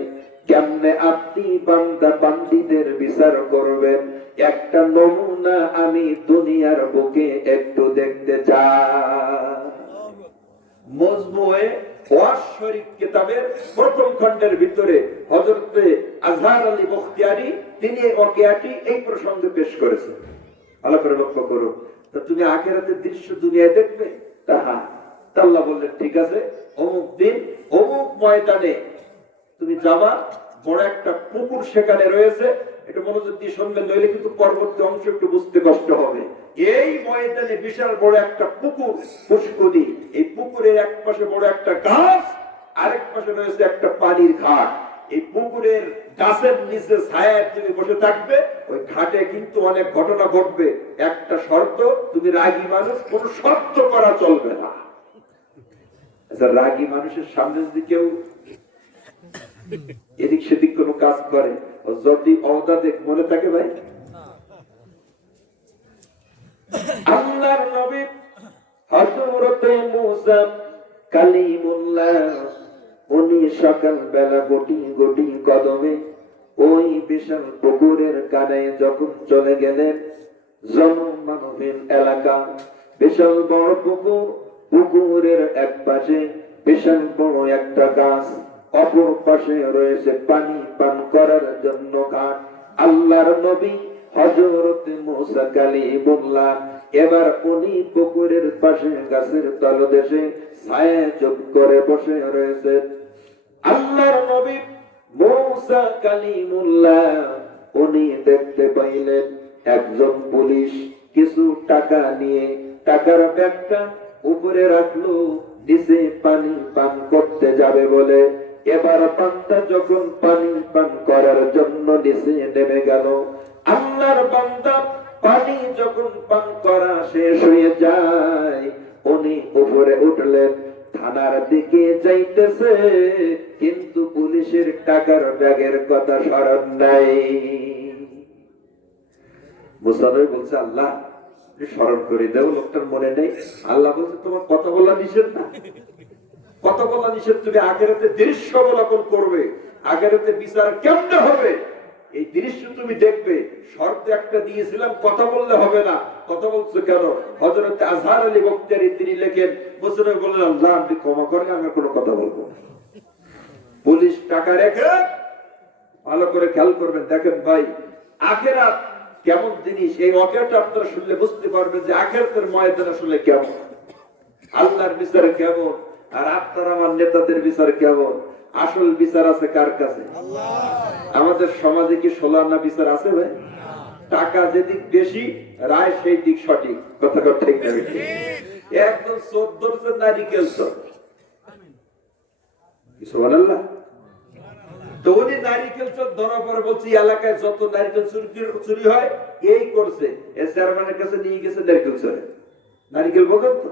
কেমনে আপনি বান্দা বান্দীদের বিচার করবেন, একটা নমুনা আমি দুনিয়ার বুকে একটু দেখতে চাই। মজমুয়ে ওয়াজ শরীফ কিতাবের প্রথম খণ্ডের ভিতরে হযরত আজহার আলী বখতিয়ারি তিনি এই ওয়াকিয়াটি এই প্রসঙ্গে পেশ করেছেন। ভালো করে লক্ষ্য করো। তো তুমি আখিরাতের দৃশ্য দুনিয়ায় দেখবে? তাহা আল্লাহ বললেন ঠিক আছে, অমুক দিন অমুক ময়দানে তুমি যাবা, বড় একটা পুকুর সেখানে রয়েছে। এটা মনোযোগ দিয়ে শুনবেন, নইলে কিন্তু পরবর্তী অংশ একটু বুঝতে কষ্ট হবে। এই ময়দানে বিশাল বড় একটা পুকুর, পুষ্করী। এই পুকুরের এক পাশে বড় একটা গাছ, আরেক পাশে রয়েছে একটা পানির ঘাট। এই পুকুরের গাছের নিচে ছায়ায় তুমি বসে থাকবে, ওই ঘাটে কিন্তু অনেক ঘটনা ঘটবে। একটা শর্ত, তুমি রাগী মানুষ, কোন শর্ত করা চলবে না। আচ্ছা, রাগী মানুষের সামনে যদি কেউ এদিক সেদিক কোন কাজ করে, যদি অদাদেক মনে থাকে ভাই, আল্লাহর নবী হযরত মুসা কালিমুল্লাহ উনি সকাল বেলা গটি গটি কদমে ওই বিশাল পুকুরের কানায় যখন চলে গেলেন, জনমানবহীন এলাকা, বিশাল বড় পুকুর, পুকুরের এক পাশে বিশাল বড় একটা গাছ, অপর পাশে রয়েছে পানি পান করার জন্য ঘাট। আল্লাহর নবী হযরত মুসা কালিমুল্লাহ এবার উনি পুকুরের পাশে গাছের তলদেশে ছায়া চুপ করে বসে রয়েছে। আল্লাহর নবী মুসা কালিমুল্লাহ উনি দেখতে পাইলেন একজন পুলিশ কিছু টাকা নিয়ে টাকার ব্যাগটা উপরে রাখলো, নিচে পানি পান করতে যাবে বলে। এবার বান্দা যখন পানি পান করার জন্য নিচে নেমে গেল, আল্লাহর বান্দা পানি যখন পান করা শেষ হয়ে যায়, উনি উপরে উঠলেন, থানার দিকে যাইতেছে, কিন্তু পুলিশের টাকার ব্যাগের কথা স্মরণ নাই। মুসা নবী বলছে আল্লাহ স্মরণ করে দেও, লোকটার মনে নেই। আল্লাহ বলছে তোমার কথা বলা নিষেধ না, কথা বলা নিষেধ। তুমি আখিরাতে দৃশ্য অবলোকন করবে, আখিরাতে বিচার কেমনে হবে এই দৃশ্য তুমি দেখবে। শর্ত একটা দিয়েছিলাম, কথা বললে হবে না। কথা বলছো কেন? হযরত আজহার আলী বখতিয়ারি তিনি লেখেন, মুসা নবী বললেন আল্লাহ আপনি ক্ষমা করেন, আমি কোনো কথা বলবো না। পুলিশ টাকা রেখে ভালো করে খেয়াল করবেন। দেখেন ভাই, আখিরাত কেমন জিনিস, এই ওয়াকিয়াটা আপনারা শুনলে বুঝতে পারবেন যে আখিরাতের ময়দান আসলে কেমন, আল্লাহর বিচার কেমন, আর আপনার আমার নেতাদের বিচার কেমন। আসল বিচার আছে কার কাছে? আমাদের সমাজে কি 16 আনা বিচার আছে ভাই? টাকা যেদিক বেশি, রায় সেই দিক সঠিক। কথা কথা ঠিক না? একদম 14 নারিকেল চোর, সুবহানাল্লাহ। তো উনি নারিকেল চোর ধরা পরে বলছি এলাকায় যত নারিকেল চুরি হয় এই করছে, এ চেয়ারম্যানের কাছে নিয়ে গেছে নারিকেল চোরে। নারিকেল বোঝেন তো?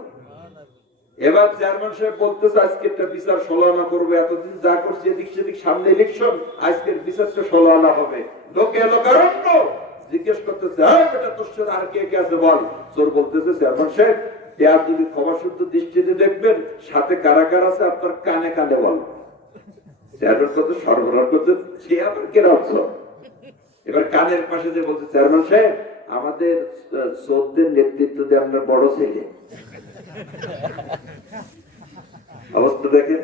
এবার চেয়ারম্যান সাহেব বলতেছে আজকে একটা বিচার 16 আনা করবে, এতদিন যা করছে এদিক সেদিক, সামনে ইলেকশন, আজকের বিচারটা 16 আনা হবে। লোকে এলাকারণ্য জিজ্ঞেস করতেছে, হ্যাঁ বেটা তোর সাথে আর কে কে আছে বল। চোর বলতেছে চেয়ারম্যান সাহেব বেয়াদবি ক্ষমাসুন্দর দৃষ্টিতে দেখবেন, সাথে কারা কারা আছে আপনার কানে কানে বলবেন চেয়ারম্যান কত সরবরাহ করছে, সে আবার কেরাম। এবার কানের পাশে যে বলছে, চেয়ারম্যান সাহেব আমাদের চোদ্দের নেতৃত্ব দিয়ে আপনার বড় ছেলে। অবস্থা দেখেন,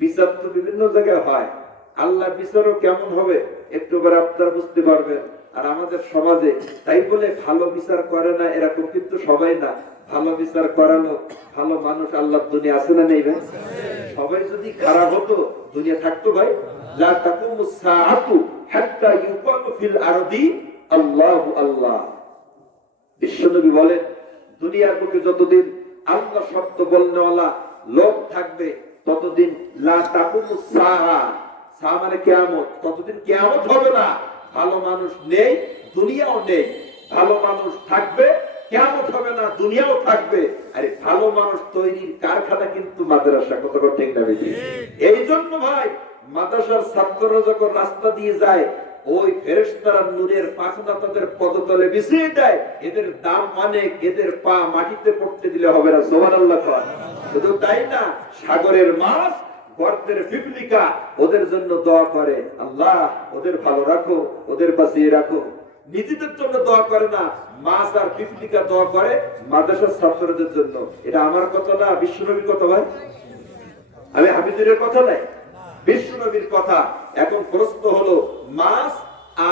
বিচার তো বিভিন্ন জায়গায় হয়, আল্লাহ বিচারও কেমন হবে একটু করে আপনারা বুঝতে পারবেন। আর আমাদের সমাজে তাই বলে ভালো বিচার করে না এরকম কিন্তু সবাই না, ভালো বিচার করানো ভালো মানুষ আল্লাহর দুনিয়া আছে না নেই ভাই? সবাই যদি খারাপ হতো দুনিয়া থাকতো ভাই? লা তাকুমুস সাআতু হাত্তা ইউকালু ফিল আরদি আল্লাহু আল্লাহ। বিশ্বনবী বলেন, দুনিয়ার বুকে যতদিন আল্লাহ শব্দ বলনেওয়ালা লোক থাকবে ততদিন লা তাকুমুস সাআ, সা মানে কিয়ামত, ততদিন কিয়ামত হবে না। ভালো মানুষ নেই, দুনিয়াও নেই। ভালো মানুষ থাকবে, কিয়ামত হবে না, দুনিয়াও থাকবে। আরে ভালো মানুষ তৈরির কারখানা কিন্তু মাদ্রাসা, কত ঠিক না বেশি? এই জন্য ভাই মাদ্রাসার ছাত্ররা যখন রাস্তা দিয়ে যায়, ওই ফেরেশতারা নূরের পাখনা তাদের পদতলে বিছিয়ে দেয়। এদের দাম অনেক, এদের পা মাটিতে পড়তে দিলে হবে না। সুবহানাল্লাহ। শুধু তাই না, সাগরের মাছ, গর্তের পিপলিকা ওদের জন্য দোয়া করে, আল্লাহ ওদের ভালো রাখো, ওদের বাঁচিয়ে রাখো। নিজেদের জন্য দোয়া করে না, মাছ আর পিপলিকা দোয়া করে মাদ্রাসার ছাত্রদের জন্য। এটা আমার কথা না, বিশ্বনবীর কথা ভাই। আমি হাফিজের কথা নাই, বিশ্বনবীর কথা। এখন প্রশ্ন হলো, মাছ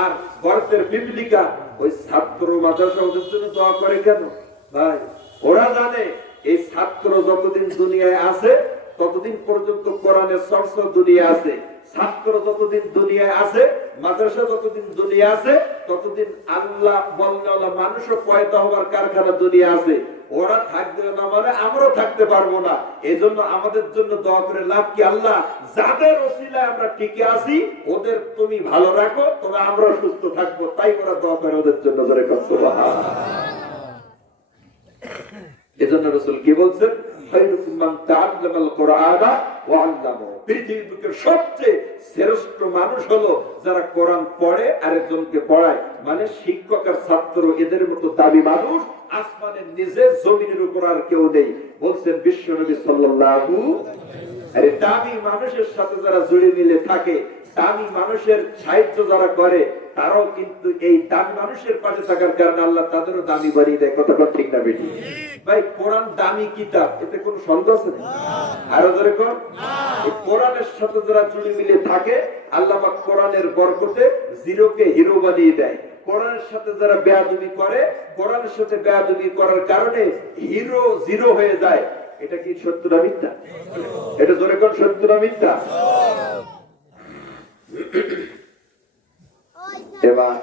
আর গর্তের পিপলিকা ওই ছাত্র মাদ্রাসা ওদের জন্য দোয়া করে কেন ভাই? ওরা জানে এই ছাত্র যতদিন দুনিয়ায় আছে ততদিন পর্যন্ত কোরআনের চর্চা দুনিয়া আছে। ছাত্র যতদিন দুনিয়ায় আছে, মাদ্রাসা যতদিন দুনিয়া আছে, ততদিন আল্লাহ বলনেওয়ালা মানুষও পয়দা হওয়ার কারখানা দুনিয়া আছে। ওরা থাকবে না মানে আমরাও থাকতে পারবো না। এই জন্য আমাদের জন্য দোয়া করে লাভ কি? আল্লাহ যাদের ওসিলায় আমরা টিকে আছি ওদের তুমি ভালো রাখো, তবে আমরা সুস্থ থাকবো। তাই ওরা দোয়া করে ওদের জন্য। ধরে এজন্য রাসূল কি বলছেন? খায়রুকুম মান তাআল্লামাল কুরআনা ওয়া আল্লামাহু। পৃথিবীর সবচেয়ে শ্রেষ্ঠ মানুষ হলো যারা কোরআন পড়ে আরেকজনকে পড়ায়। মানে শিক্ষক আর ছাত্র এদের মতো দাবি মানুষ আসমানের নিচে জমিনের উপর আর কেউ নেই। বলছেন বিশ্বনবী সাল্লাল্লাহু আরে দাবি মানুষের সাথে যারা জুড়ে মিলে থাকে, দামি মানুষের সাহায্য যারা করে, তারাও কিন্তু এই দামি মানুষের পাশে থাকার কারণে আল্লাহ তাদেরও দামি বাড়িয়ে দেয়। কতক্ষণ ঠিক না বেশি ভাই? কোরআন দামি কিতাব, এতে কোনো সন্দেহ আছে? আরো ধরে কোন এই কোরআনের সাথে যারা জুড়ে মিলে থাকে, আল্লাহ পাক কোরআনের বরকতে জিরোকে হিরো বানিয়ে দেয়। কোরআনের সাথে যারা বেয়াদবি করে, কোরআনের সাথে বেয়াদবি করার কারণে হিরো জিরো হয়ে যায়। এটা কি সত্য না মিথ্যা? এটা ধরে কোন সত্য না মিথ্যা? এবার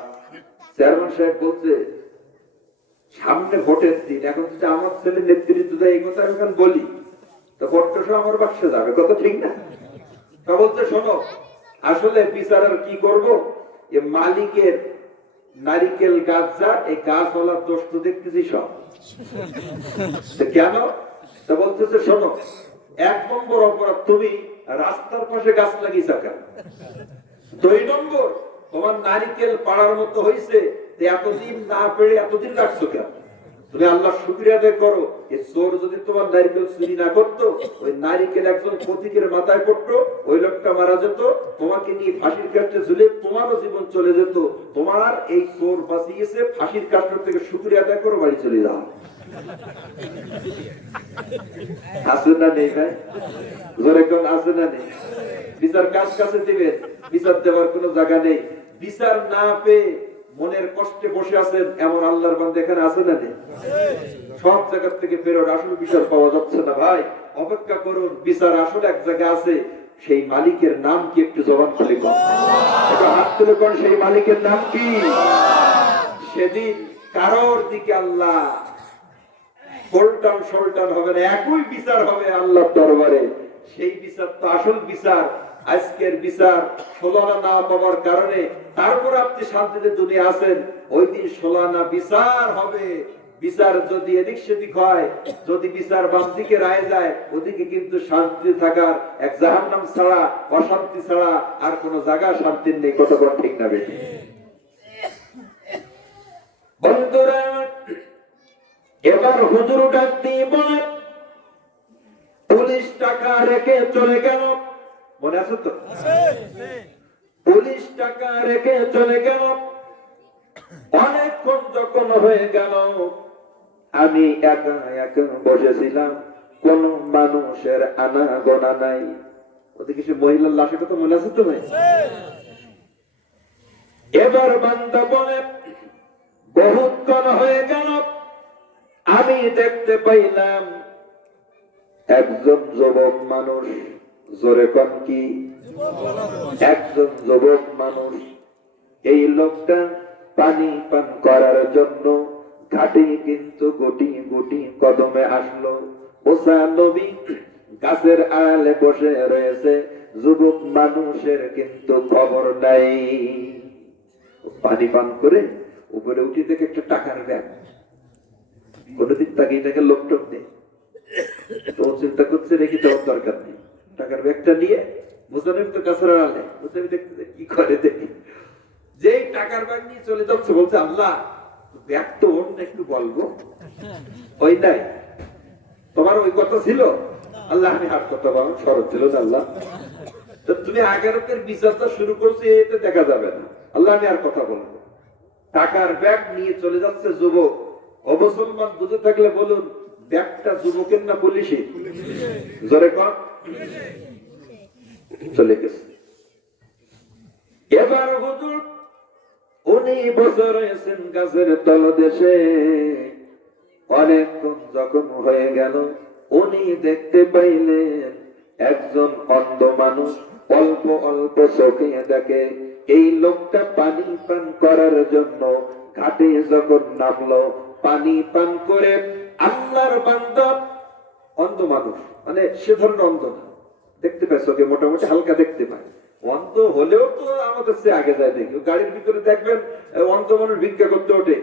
চেয়ারম্যান সাহেব বলছে সামনে ভোটের দিন, এখন যদি আমার ছেলে নেতৃত্ব দেয় এই কথা আমি এখন বলি তো ভোটটা সব আমার বাক্সে যাবে। কত ঠিক না? তা বলছে শোনো, আসলে বিচারের কি করব, এ মালিকের নারিকেল গাছ যা, এই গাছওয়ালার দোষ তো দেখতেছি সব। কেন? তা বলতেছে শোনো, 1 নম্বর অপরাধ তুমি রাস্তার পাশে গাছ লাগিয়েছ কেন? 2 নম্বর তোমার নারিকেল পাড়ার মতো হয়েছে, এতদিন না পেরে এতদিন রাখছো কেন? তুমি আল্লাহ শুকরিয়া আদায় করো। এই চোর যদি তোমার নারিকেল চুরি না করতো, ওই নারিকেল একজন পথিকের মাথায় পড়তো, ওই লোকটা মারা যেত, তোমাকে নিয়ে ফাঁসির কাষ্টে ঝুলে তোমারও জীবন চলে যেত। তোমার এই চোর বাঁচিয়েছে, ফাঁসির কাষ্ট থেকে শুকরিয়া আদায় করো, বাড়ি চলে যাও। আসে না নেই ভাই? জোরে কোন আছে না নেই? বিচার কাজ কাছে দিবেন, বিচার দেওয়ার কোনো জায়গা নেই। বিচার না পেয়ে মনের কষ্টে বসে আছেন এমন আল্লাহর বান্দা এখানে আছে না নেই? সব জায়গা থেকে বেরোন, আসলে বিচার পাওয়া যাচ্ছে না ভাই। অপেক্ষা করুন, বিচার আসলে এক জায়গায় আছে। সেই মালিকের নাম কি একটু জবান খুলে কোন, একটু হাত তুলে কোন, সেই মালিকের নাম কি? সেদিন কারোর দিকে আল্লাহ পল্টান সল্টান হবে না, একই বিচার হবে আল্লাহর দরবারে। সেই বিচার তো আসল বিচার। আজকের বিচার 16 আনা না পাওয়ার কারণে তারপর আপনি শান্তিতে দুনিয়া আছেন। ওই দিন 16 আনা বিচার হবে। বিচার যদি এদিক সেদিক হয়, যদি বিচার বাম দিকে রায় যায়, ওদিকে কিন্তু শান্তি থাকার এক জাহান্নাম ছাড়া, অশান্তি ছাড়া আর কোন জায়গা শান্তির নেই। কতক্ষণ ঠিক না বেশি? বন্ধুরা এবার হুজুর ডাক দিয়ে বলে, পুলিশ টাকা রেখে চলে গেল। মনে আছে তো? পুলিশ টাকা রেখে চলে গেল। অনেকক্ষণ যখন হয়ে গেল, আমি একা একা বসেছিলাম, কোন মানুষের আনাগোনা নাই। ওদিকে সে মহিলার লাশের কথা মনে আছে তো ভাই? এবার বান্দা বলে, বহুক্ষণ হয়ে গেল, আমি দেখতে পাইলাম একজন যুবক মানুষ। জোরে কোন কি? একজন যুবক মানুষ। এই লোকটা পানি পান করার জন্য ঘাটে কিন্তু গুটি গুটি কদমে আসলো। ওসা নবী গাছের আড়ালে বসে রয়েছে, যুবক মানুষের কিন্তু খবর নাই। পানি পান করে উপরে উঠে দেখে একটা টাকার ব্যাগ। কোনদিন তাকে এটাকে লোকটোক নেই, তো চিন্তা করছে রেখে দেওয়ার দরকার নেই। টাকার ব্যাগটা নিয়ে মুসানিফ তো গাছের আড়ালে, মুসানিফ দেখতে কি করে দেখি, যেই টাকার ব্যাগ নিয়ে চলে যাচ্ছে, বলছে আল্লাহ ব্যাগ তো ওর না, একটু বলবো। ওই নাই, তোমার ওই কথা ছিল? আল্লাহ আমি হাত কথা বলো, শরৎ ছিল না আল্লাহ। তো তুমি আগারকের বিচারটা শুরু করছো, এতে দেখা যাবে না। আল্লাহ আমি আর কথা বলবো। টাকার ব্যাগ নিয়ে চলে যাচ্ছে যুবক। অবসলমান বুঝে থাকলে বলুন, ব্যাগটা যুবকের না পুলিশের? জোরে কর। চলে গেছে। এবার হুজুর 19 বছর হয়েছেন গাছের তলদেশে। অনেকক্ষণ যখন হয়ে গেল, উনি দেখতে পাইলেন একজন অন্ধ মানুষ অল্প অল্প চোখে দেখে। এই লোকটা পানি পান করার জন্য ঘাটে যখন নামলো, পানি পান করে আল্লাহর বান্দা, অন্ধ মানুষ মানে সে ধরনের অন্ধ না, দেখতে পায় চোখে মোটামুটি হালকা দেখতে পায়। অন্ধ হলেও তো আমাদের সে আগে যায়। দেখি গাড়ির ভিতরে দেখবেন অন্ধ মানুষ ভিক্ষা করতে ওঠে,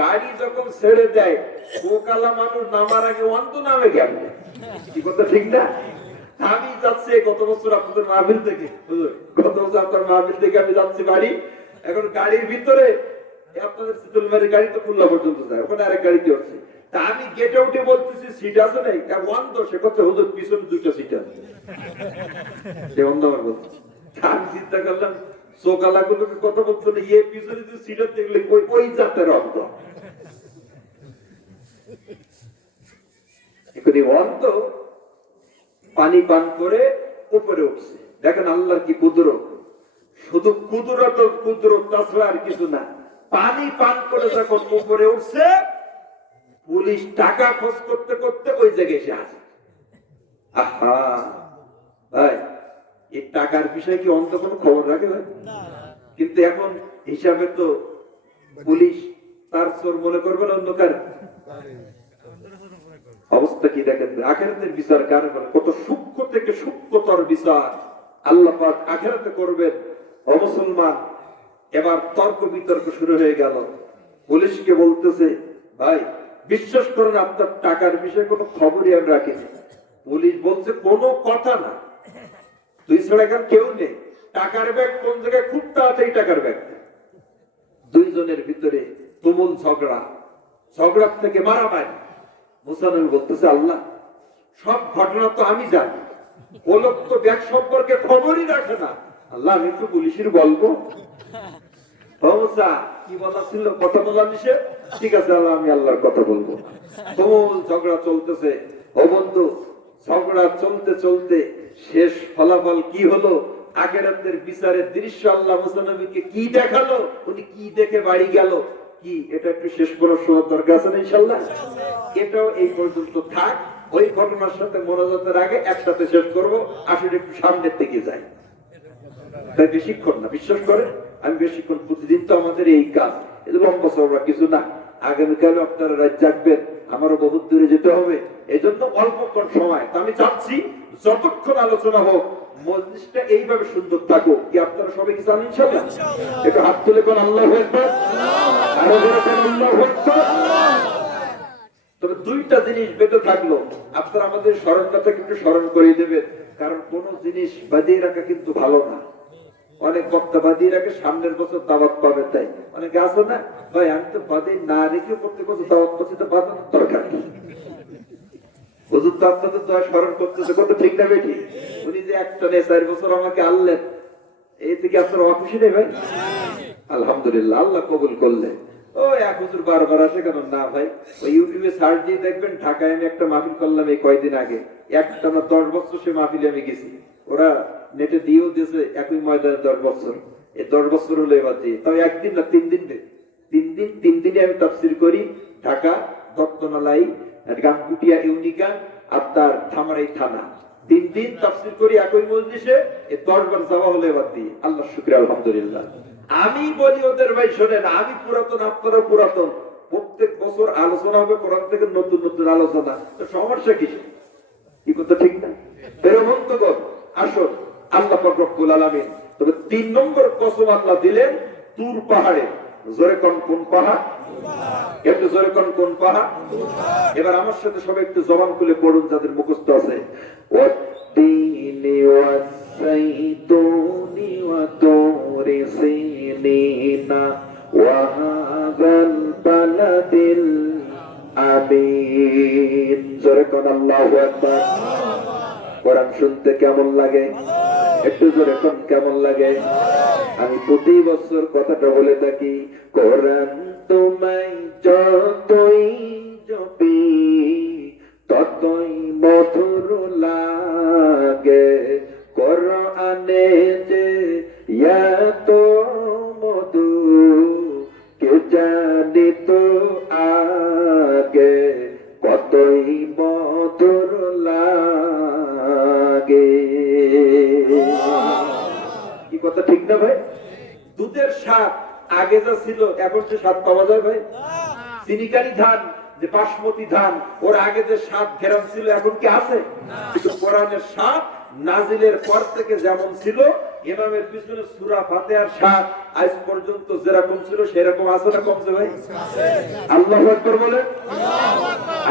গাড়ি যখন ছেড়ে দেয় কোকালা মানুষ নামার আগে অন্ধ নামে কেমনে? কি কথা ঠিক না? আমি যাচ্ছি গত বছর আপনাদের মাহফিল থেকে, গত বছর আপনার মাহফিল থেকে আমি যাচ্ছি বাড়ি। এখন গাড়ির ভিতরে আপনাদের শীতলমারি গাড়ি তো খুলনা পর্যন্ত যায়, ওখানে আরেক গাড়িতে উঠছে। তা আমি গেটে উঠে বলতেছি সিট আছে নাই, অন্ধ। সে কথা হুজুর পিছনে 2টা সিট আছে। সে অন্ধ আমার বলছে। আমি চিন্তা করলাম চোকালা গুলোকে কথা বলতো না, ইয়ে পিছনে যে সিট আছে এগুলো ওই জাতের অন্ধ। অন্ধ পানি পান করে উপরে উঠছে। দেখেন আল্লাহর কি কুদরত, শুধু কুদরত কুদরত, তাছাড়া আর কিছু না। পানি পান করে যখন উপরে উঠছে, পুলিশ টাকা খোঁজ করতে করতে ওই জায়গায় এসে আছে। আহা ভাই, এই টাকার বিষয়ে কি অন্ত কোনো খবর রাখে ভাই? কিন্তু এখন হিসাবে তো পুলিশ তার চোর মনে করবে অন্য কার। অবস্থা কি দেখেন, আখিরাতের বিচার কার বলে? কত সূক্ষ্ম থেকে সূক্ষ্মতর বিচার আল্লাহ পাক আখিরাতে করবেন। ও মুসলমান, এবার তর্ক বিতর্ক শুরু হয়ে গেল। পুলিশকে বলতেছে, ভাই বিশ্বাস করেন আপনার টাকার বিষয়ে কোনো খবরই আমি রাখিনি। পুলিশ বলছে কোনো কথা না, তুই ছাড়া এখানে কেউ নেই। টাকার ব্যাগ কোন জায়গায়? খুব তাড়াতাড়ি টাকার ব্যাগ। দুইজনের ভিতরে তুমুল ঝগড়া, ঝগড়ার থেকে মারামারি। মুসা নবী বলতেছে, আল্লাহ সব ঘটনা তো আমি জানি, ও লোক তো ব্যাগ সম্পর্কে খবরই রাখে না। আল্লাহ আমি একটু পুলিশের বলবো। কি বলা ছিল? কথা বলা নিষেধ। ঠিক আছে আল্লাহ, আমি আল্লাহর কথা বলবো। তুমুল ঝগড়া চলতেছে। ও বন্ধু, ঝগড়া চলতে চলতে শেষ ফলাফল কি হলো? আখিরাতের বিচারের দৃশ্য আল্লাহ মুসা নবীকে কি দেখালো, উনি কি দেখে বাড়ি গেল, কি এটা একটু শেষ করার সময় দরকার আছে না ইনশাআল্লাহ? এটাও এই পর্যন্ত থাক। ওই ঘটনার সাথে মোনাজাতের আগে একসাথে শেষ করবো। আসলে একটু সামনের দিকে যাই, তাই বেশিক্ষণ না, বিশ্বাস করে আমি বেশিক্ষণ, প্রতিদিন তো আমাদের এই কাজ, এটা লম্বা চওড়া কিছু না। আগামীকাল আপনারা রাত জাগবেন, আমারও বহুত দূরে যেতে হবে, এই জন্য অল্পক্ষণ সময়। আমি চাচ্ছি যতক্ষণ আলোচনা হোক মজলিসটা এইভাবে সুন্দর থাকুক। কি আপনারা সবাই কি চান ইনশাআল্লাহ? একটু হাত তুলে কোন আল্লাহু আকবার, আরো জোরে কোন আল্লাহু আকবার। তবে দুইটা জিনিস বেঁধে থাকলো, আপনারা আমাদের স্মরণটাকে একটু স্মরণ করে দেবেন। কারণ কোন জিনিস বাজিয়ে রাখা কিন্তু ভালো না। অনেক বক্তা বাদিয়ে রাখে সামনের বছর দাওয়াত পাবে, তাই অনেকে আসো না ভাই আমি তো বাদে না রেখে প্রত্যেক বছর দাওয়াত পাচ্ছি, তো বাঁচানোর দরকার কি? হুজুর তো আপনাদের দোয়া স্মরণ করতেছে, কত ঠিক না বেঠি? উনি যে একটা নেই 4 বছর আমাকে আনলেন, এই থেকে আপনার অখুশি নেই ভাই? আলহামদুলিল্লাহ, আল্লাহ কবুল করলে। ও এক হুজুর বারবার আসে কেন? না ভাই, ওই ইউটিউবে সার্চ দিয়ে দেখবেন, ঢাকায় আমি একটা মাহফিল করলাম এই কয়দিন আগে, একটা না 10 বছর সে মাহফিলে আমি গেছি, ওরা নেটে দিয়েও দিয়েছে একই ময়দানে 10 বছর। এই 10 বছর হলো এবার দিয়ে, তাও একদিন না 3 দিন, 3 দিনে আমি তাফসীর করি। ঢাকা দত্তনালাই, গামকুটিয়া ইউনিকা, আপনার ধামারাই থানা, 3 দিন তাফসীর করি একই মজলিসে। এই 10 বার যাওয়া হলো এবার দিয়ে, আল্লাহ শুকরিয়া, আলহামদুলিল্লাহ। আমি বলি ওদের ভাই শোনেন, আমি পুরাতন আপনারা পুরাতন, প্রত্যেক বছর আলোচনা হবে কোরআন থেকে, নতুন নতুন আলোচনা, তো সমস্যা কি? কি কথা ঠিক না? এরকম তো আসুন আল্লাহ পাক রব্বুল আলামিন তবে 3 নম্বর কসম আল্লাহ দিলেন তুর পাহাড়ে। জোরে কোন কোন পাহাড়? একটু জোরে কোন কোন পাহাড়? এবার আমার সাথে সবাই একটু জবান খুলে পড়ুন যাদের মুখস্থ আছে। ওয়াত্তিনি ওয়াসাইতুনি ওয়া তুরি সিনিনা ওয়া হাযাল বালাদিল আমিন। জোরে কোন আল্লাহু আকবার। কোরআন শুনতে কেমন লাগে? একটু জোরে কোন কেমন লাগে? আমি প্রতি বছর কথাটা বলে থাকি, কোরআন তোমায় যতই জপি ততই মধুর লাগে, কোরআনে যে এত মধু কে জানিত আগে, কতই মধুর লাগে। কি কথা ঠিক না ভাই? দুধের স্বাদ আগে যা ছিল এখন যে স্বাদ পাওয়া যায় ভাই? চিনিকারি ধান, যে বাসমতি ধান, ওর আগে যে স্বাদ ঘেরান ছিল এখন কি আছে? কিন্তু কোরআনের স্বাদ নাজিলের পর থেকে যেমন ছিল, ইমামের পিছনে সূরা ফাতিহার স্বাদ আজ পর্যন্ত যেরকম ছিল সেরকম আছে না কমছে ভাই? আল্লাহু আকবার বলে,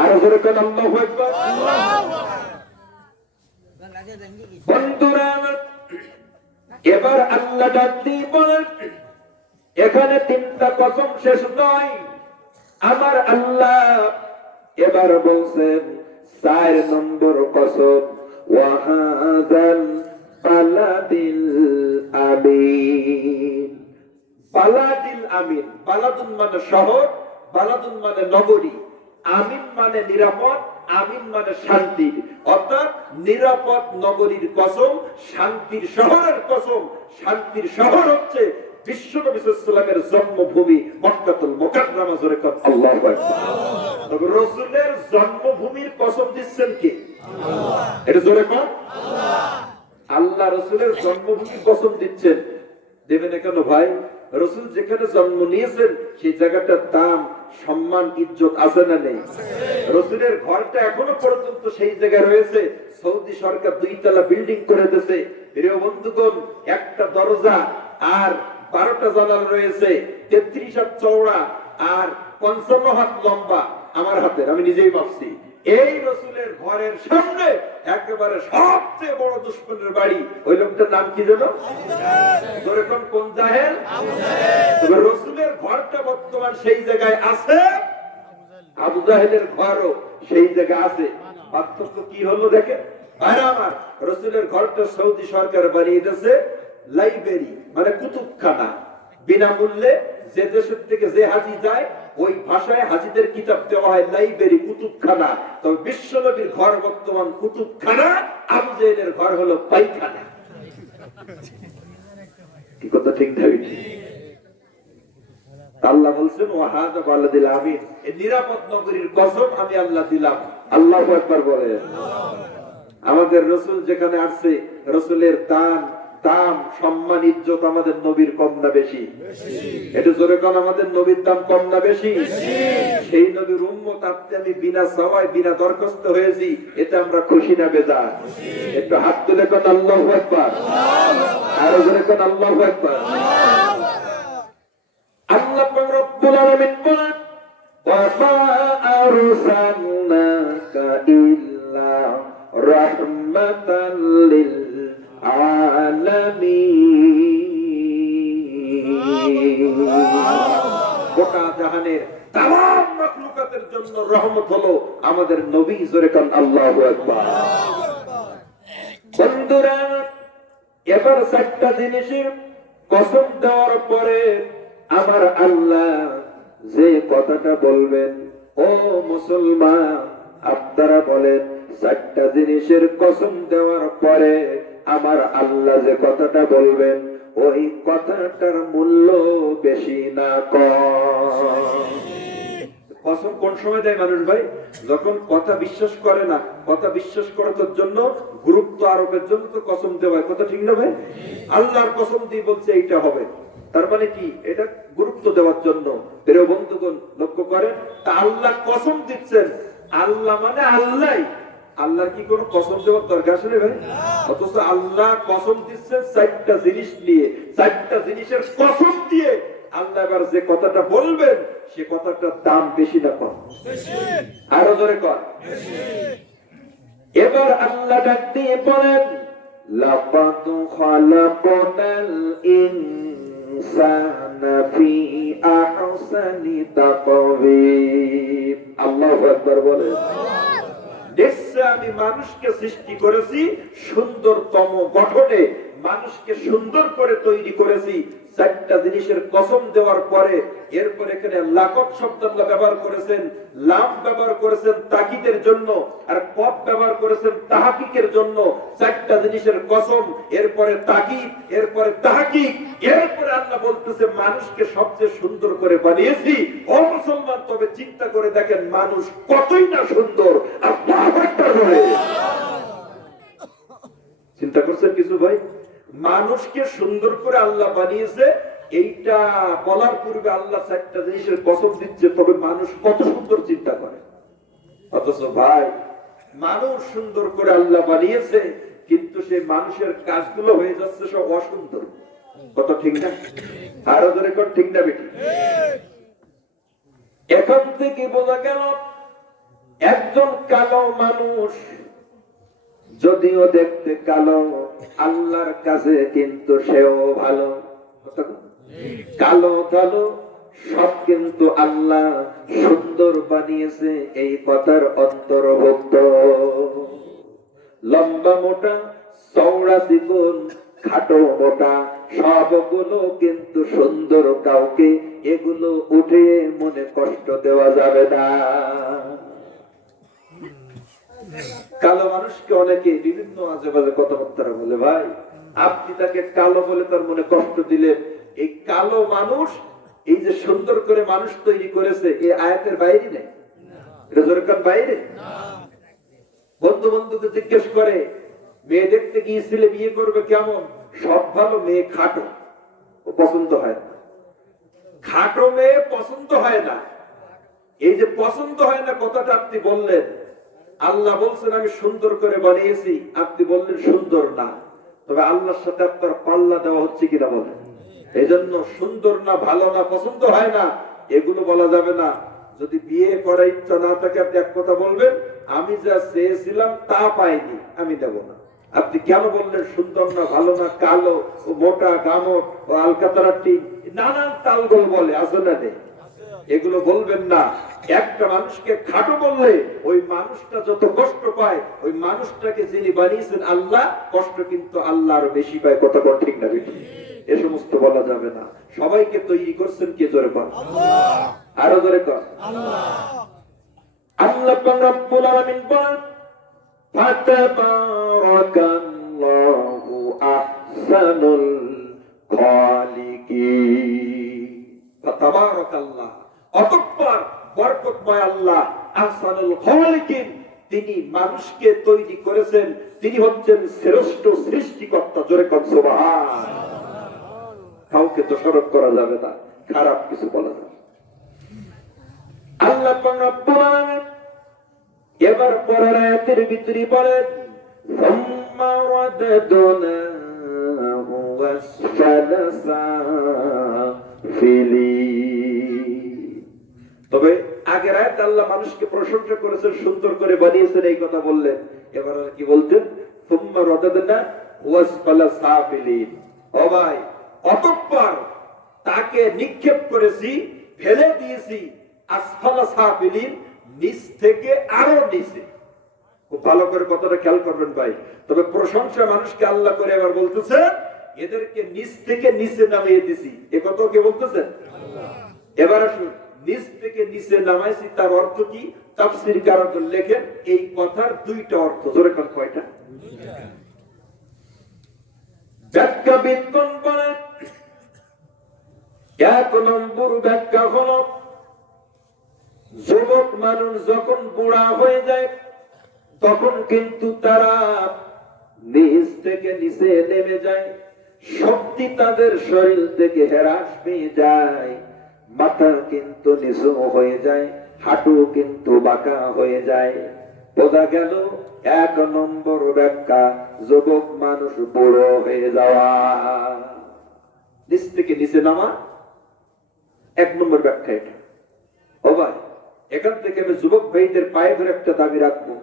আরো জোরে কোন আল্লাহু আকবার। বন্ধুরা এবার আল্লাহ ডাক দিয়ে বলেন, এখানে 3টা কসম শেষ নয়, আমার আল্লাহ এবার বলছেন 4 নম্বর কসম, ওয়াহাদাল বালাদিল আমিন। বালাদিল আমিন, বালাদুন মানে শহর, বালাদুন মানে নগরী, আমিন মানে নিরাপদ, আমিন মানে শান্তি, অর্থাৎ নিরাপদ নগরীর কসম, শান্তির শহরের কসম। শান্তির শহর হচ্ছে বিশ্বনবী সাল্লাল্লাহু আলাইহি ওয়াসাল্লামের জন্মভূমি মক্কাতুল মুকাররমা। জোরে কোন আল্লাহু আকবার। তবে রাসূলের জন্মভূমির কসম দিচ্ছেন কে? আল্লাহ। এটা জোরে কোন আল্লাহ। আল্লাহ রাসূলের জন্মভূমির কসম দিচ্ছেন। দেবেন না কেন ভাই? রাসূল যেখানে জন্ম নিয়েছেন সেই জায়গাটার দাম, সম্মান, ইজ্জত আছে না নেই? রাসূলের ঘরটা এখনো পর্যন্ত সেই জায়গায় রয়েছে। সৌদি সরকার 2 তলা বিল্ডিং করে দিয়েছে। প্রিয় বন্ধুগণ, একটা দরজা আর 12টা জানালা রয়েছে, 33 হাত চওড়া আর 55 হাত লম্বা। আমার হাতের, আমি নিজেই ভাবছি। এই রাসূলের ঘরের সামনে একেবারে সবচেয়ে বড় দুশমনের বাড়ি, ওই লোকটার নাম কি জানো? ধরে কোন জাহেল? আবু জাহেল। তবে রাসূলের ঘরটা বর্তমান সেই জায়গায় আছে, আবু জাহেলের ঘরও সেই জায়গায় আছে। পার্থক্য কি হলো দেখেন ভাইরা আমার, রাসূলের ঘরটা সৌদি সরকার বানিয়ে দিয়েছে লাইব্রেরি, মানে কুতুবখানা। বিনামূল্যে যে দেশের থেকে যে হাজি যায় ওই ভাষায় হাজিদের কিতাব দেওয়া হয়, লাইব্রেরি, কুতুবখানা। তবে বিশ্বনবীর ঘর বর্তমান কুতুবখানা, আবু জাহেলের ঘর হলো পায়খানা। কি কথা ঠিক না? আল্লাহ বলছেন ওয়াহাদা বালাদিল আমিন, এই নিরাপদ নগরীর কসম আমি আল্লাহ দিলাম। আল্লাহু আকবার বলে। আমাদের রাসূল যেখানে আসছে, রাসূলের দাম, সম্মান, ইজ্জত আমাদের নবীর কম না বেশি? এটা জোরে কোন, আমাদের নবীর দাম কম না বেশি? সেই নবীর উম্মত আপনি আমি বিনা সওয়ায় বিনা দরখাস্ত হয়েছি, এতে আমরা খুশি না বেজার? একটু হাত তুলে কোন আল্লাহু আকবার, আরো জোরে কোন আল্লাহু আকবার। আল্লাহ পাক রব্বুল আলামিন বলেন, ওয়া মা আরসালনাকা ইল্লা রাহমাতাল লিল আলামিন। জাহানের তামাম মাখলুকাতের জন্য রহমত হলো আমাদের নবী। জোরে কান আল্লাহু আকবার। বন্ধুরা, এবার 4টা জিনিসের কসম দেওয়ার পরে আমার আল্লাহ যে কথাটা বলবেন, ও মুসলমান আপনারা বলেন, 4টা জিনিসের কসম দেওয়ার পরে আমার আল্লাহ যে কথাটা বলবেন, ওই কথাটার মূল্য বেশি না কম। কসম কোন সময় দেয় মানুষ ভাই? যখন কথা বিশ্বাস করে না। কথা বিশ্বাস করার জন্য, গুরুত্ব আরোপের জন্য তো কসম দেওয়া হয়। কথা ঠিক না ভাই? আল্লাহর কসম দিয়ে বলছে এইটা হবে, তার মানে কি? এটা গুরুত্ব দেওয়ার জন্য। প্রিয় বন্ধুগণ লক্ষ্য করেন, তা আল্লাহ কসম দিচ্ছেন। আল্লাহ মানে আল্লাহ। আল্লাহ কি কোনো কসম দেওয়ার দরকার আছে ভাই? অথচ আল্লাহ কসম দিচ্ছেন 4টা জিনিস নিয়ে। 4টা জিনিসের কসম দিয়ে আল্লাহ এবার যে কথাটা বলবেন, সে কথাটার দাম বেশি না কম? আরো জোরে কর। এবার আল্লাহ ডাক দিয়ে বলেন, লাকাদ খালাকনাল ইনসানা ফি আহসানি তাকওয়িম। আল্লাহু আকবার বলেন। নিশ্চয় আমি মানুষকে সৃষ্টি করেছি সুন্দরতম গঠনে, মানুষকে সুন্দর করে তৈরি করেছি। 4টা জিনিসের কসম দেওয়ার পরে এরপর এখানে লাকত শব্দ আল্লাহ ব্যবহার করেছেন, লাম ব্যবহার করেছেন তাকিদের জন্য, আর কফ ব্যবহার করেছেন তাহকিকের জন্য। 4টা জিনিসের কসম, এরপরে তাকিদ, এরপরে তাহকিক, এরপরে আল্লাহ বলতেছে মানুষকে সবচেয়ে সুন্দর করে বানিয়েছি। ও মুসলমান, তবে চিন্তা করে দেখেন মানুষ কতই না সুন্দর। আল্লাহু আকবার বলে। চিন্তা করছেন কিছু ভাই? মানুষকে সুন্দর করে আল্লাহ বানিয়েছে, এইটা বলার পূর্বে আল্লাহ 4টা জিনিসের কসম দিচ্ছে, তবে মানুষ কত সুন্দর চিন্তা করে। অথচ ভাই, মানুষ সুন্দর করে আল্লাহ বানিয়েছে, কিন্তু সেই মানুষের কাজগুলো হয়ে যাচ্ছে সব অসুন্দর। কত ঠিক না? আরো ধরে কর ঠিক না বেটি? এখন থেকে বোঝা গেল একজন কালো মানুষ যদিও দেখতে কালো, আল্লাহর কাছে কিন্তু সেও ভালো। কালো কালো সব কিন্তু আল্লাহ সুন্দর বানিয়েছে, এই কথার অন্তর্ভুক্ত। লম্বা মোটা, চওড়া চিকন, খাটো মোটা, সবগুলো কিন্তু সুন্দর। কাউকে এগুলো উঠে মনে কষ্ট দেওয়া যাবে না। কালো মানুষকে অনেকে বিভিন্ন আজে বাজে কথাবার্তা বলে। ভাই, আপনি তাকে কালো বলে তার মনে কষ্ট দিলেন। এই কালো মানুষ, এই যে সুন্দর করে মানুষ তৈরি করেছে, এই আয়াতের বাইরে নেই, এটা জোরকার বাইরে। বন্ধু বন্ধুকে জিজ্ঞেস করে, মেয়ে দেখতে গিয়েছিলে, বিয়ে করবে কেমন? সব ভালো, মেয়ে খাটো, ও পছন্দ হয় না। খাটো মেয়ে পছন্দ হয় না। এই যে পছন্দ হয় না কথাটা আপনি বললেন, আল্লাহ বলছেন আমি সুন্দর করে বানিয়েছি, আপনি বললেন সুন্দর না। তবে আল্লাহর সাথে আপনার পাল্লা দেওয়া হচ্ছে কিনা বলেন? এই জন্য সুন্দর না, ভালো না, পছন্দ হয় না, এগুলো বলা যাবে না। যদি বিয়ে করার ইচ্ছা না থাকে, আপনি এক কথা বলবেন, আমি যা চেয়েছিলাম তা পাইনি, আমি দেব না। আপনি কেন বললেন সুন্দর না, ভালো না, কালো, ও মোটা, গামট, ও আলকাতারাটি, নানান তালগোল বলে, আসলে নেই, এগুলো বলবেন না। একটা মানুষকে খাটো বললে ওই মানুষটা যত কষ্ট পায়, ওই মানুষটাকে যিনি বানিয়েছেন আল্লাহ, কষ্ট কিন্তু আল্লাহ আরো বেশি পায়। কথা বল ঠিক না বেশি? এ সমস্ত বলা যাবে না। সবাইকে তৈরি করছেন কে? জোরে কর আল্লাহ। আরো জোরে কর আল্লাহ। আল্লাহ রাব্বুল আলামিন বলেন, ফাতাবারাকাল্লাহু আহসানুল খালিকিন। ফাতাবারাকাল্লাহ, অতঃপর বরকতময় আল্লাহ, আহসানুল খালিকিন, তিনি মানুষকে তৈরি করেছেন, তিনি হচ্ছেন শ্রেষ্ঠ সৃষ্টিকর্তা। জোরে কর সুবহান। কাউকে দোষারোপ করা যাবে না, খারাপ কিছু বলা যাবে। আল্লাহ রাব্বুল আলামিন এবার পরের আয়াতের ভিতরে বলেন, সুম্মা রাদাদনাহু আসফালা সাফিলিন। তবে আগের আয়াতে আল্লাহ মানুষকে প্রশংসা করেছেন, সুন্দর করে বানিয়েছেন, এই কথা বললেন। এবার কি বলতেন? সুম্মা রাদাদনাহু আসফালা সাফিলিন। ও ভাই, অতঃপর তাকে নিক্ষেপ করেছি ফেলে দিয়েছি আসফালা সাফিলিন, নিচ থেকে আরো নিচে। খুব ভালো করে কথাটা খেয়াল করবেন ভাই। তবে প্রশংসা মানুষকে আল্লাহ করে এবার বলতেছে এদেরকে নিচ থেকে নিচে নামিয়ে দিছি, এ কথা কে বলতেছেন? এবার আসুন, নিচ থেকে নিচে নামাইছি তার অর্থ কি? তাফসীর কারকরা লেখেন এই কথার দুইটা অর্থ। জোরে কোন কয়টা? ব্যাখ্যাবিদগণ বলেন, এক নম্বর ব্যাখ্যা হলো যুবক মানুষ যখন বুড়া হয়ে যায় তখন কিন্তু তারা নিচ থেকে নিচে নেমে যায়, শক্তি তাদের শরীর থেকে হ্রাস পেয়ে যায়, মাথা কিন্তু নিচু হয়ে যায়, হাঁটু কিন্তু বাঁকা হয়ে যায়। বোঝা গেল এক নম্বর ব্যাখ্যা যুবক মানুষ বুড়ো হয়ে যাওয়া, নিচ থেকে নিচে নামা এক নম্বর ব্যাখ্যা এটা। ও ভাই, এখান থেকে আমি যুবক ভাইদের পায়ে ধরে একটা দাবি রাখবো,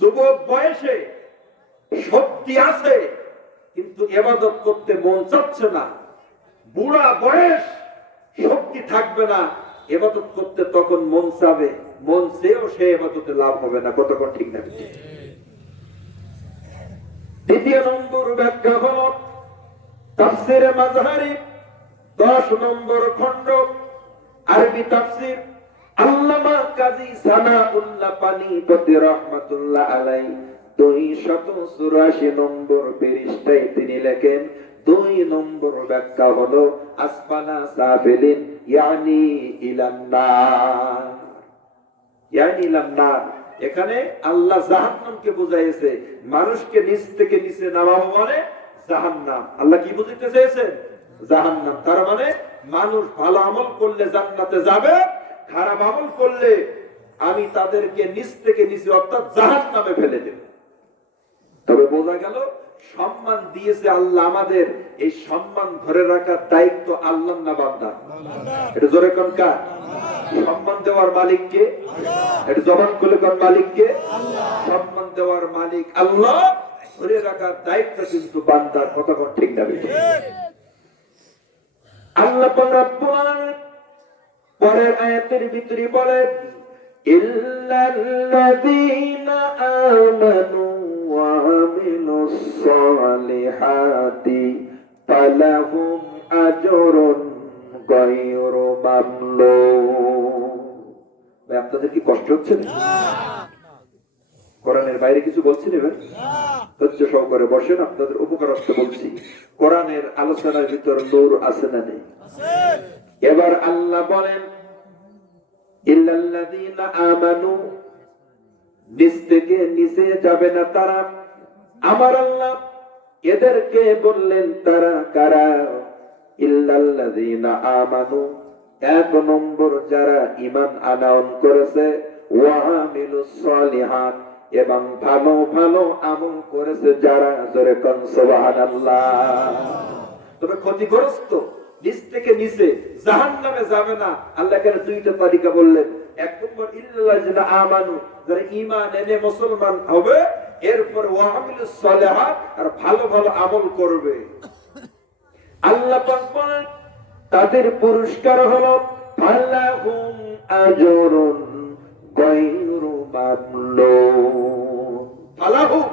যুবক বয়সে শক্তি আছে কিন্তু ইবাদত করতে মন চাচ্ছে না, বুড়া বয়স শক্তি থাকবে না, ইবাদত করতে তখন মন চাবে, মন চেয়েও সে ইবাদতে লাভ হবে না। কতক্ষণ ঠিক না? দ্বিতীয় নম্বর ব্যাখ্যা হলো তাফসীরে মাযহারি 10 নম্বর খণ্ড আরবি তাফসীর আল্লামা কাজী সানাউল্লাহ পানিপতি রাহমাতুল্লাহ আলাইহি 284 নম্বর পৃষ্ঠায় তিনি লেখেন 2 নম্বর ব্যাখ্যা হলো আসফালা সাফিলিন ইয়ানি ইলান নার, ইয়ানি ইলান নার। এখানে আল্লাহ জাহান্নামকে বুঝাইছে, মানুষকে নিচ থেকে নিচে নামাবো মানে জাহান্নাম। আল্লাহ কি বুঝাইতে চেয়েছেন? জাহান্নাম। তার মানে মানুষ ভালো আমল করলে জান্নাতে যাবে, খারাপ আমল করলে আমি তাদেরকে নিচ থেকে নিচে অর্থাৎ জাহান্নামে ফেলে দেব। তবে বোঝা গেল সম্মান দিয়েছে আল্লাহ, আমাদের এই সম্মান ধরে রাখার দায়িত্ব আল্লাহ না বান্দার? এটা জোরে কোন কার? সম্মান দেওয়ার মালিক কে? এটা জবান খুলে কোন মালিক কে? সম্মান দেওয়ার মালিক আল্লাহ, ধরে রাখার দায়িত্ব কিন্তু বান্দার। কতক্ষণ ঠিক না? আল্লাহ রাব্বুল আলামিন পরের আয়াতের ভিতরে বলেন ইল্লাল্লাযীনা আমানু ওয়া আমিলুস সালিহাতি ফালাহুম আজরুন গায়রু মামনুন। ভাই, আপনাদের কি কষ্ট হচ্ছে না? কোরআনের বাইরে কিছু বলছি না ভাই? ধৈর্য সহকারে বসেন, আপনাদের উপকারার্থে বলছি। কোরআনের আলোচনার ভিতর নূর আছে না নেই? এবার আল্লাহ বলেন ইল্লাল্লাযীনা আমানু, নিচ থেকে নিচে যাবে না তারা। আমার আল্লাহ এদেরকে বললেন তারা কারা? ইল্লাল্লাযীনা আমানু, এক নম্বর যারা ঈমান আনয়ন করেছে, ওয়া আমিলুস সালিহাত, এবং ভালো ভালো আমল করেছে যারা। জোরে কোন সুবহানাল্লাহ। তবে ক্ষতিগ্রস্ত নিচ থেকে নিচে জাহান্নামে যাবে না। আল্লাহ কেন দুইটা তালিকা বললেন? এক নম্বর ইল্লাল্লাযীনা আমানু, যারা ঈমান এনে মুসলমান হবে, এরপর ওয়া আমিলুস সালিহাত, আর ভালো ভালো আমল করবে। আল্লাহ পাক বলেন তাদের পুরস্কার হলো ফালাহুম আজরুন গায়রু মামনুন। ফালাহুম,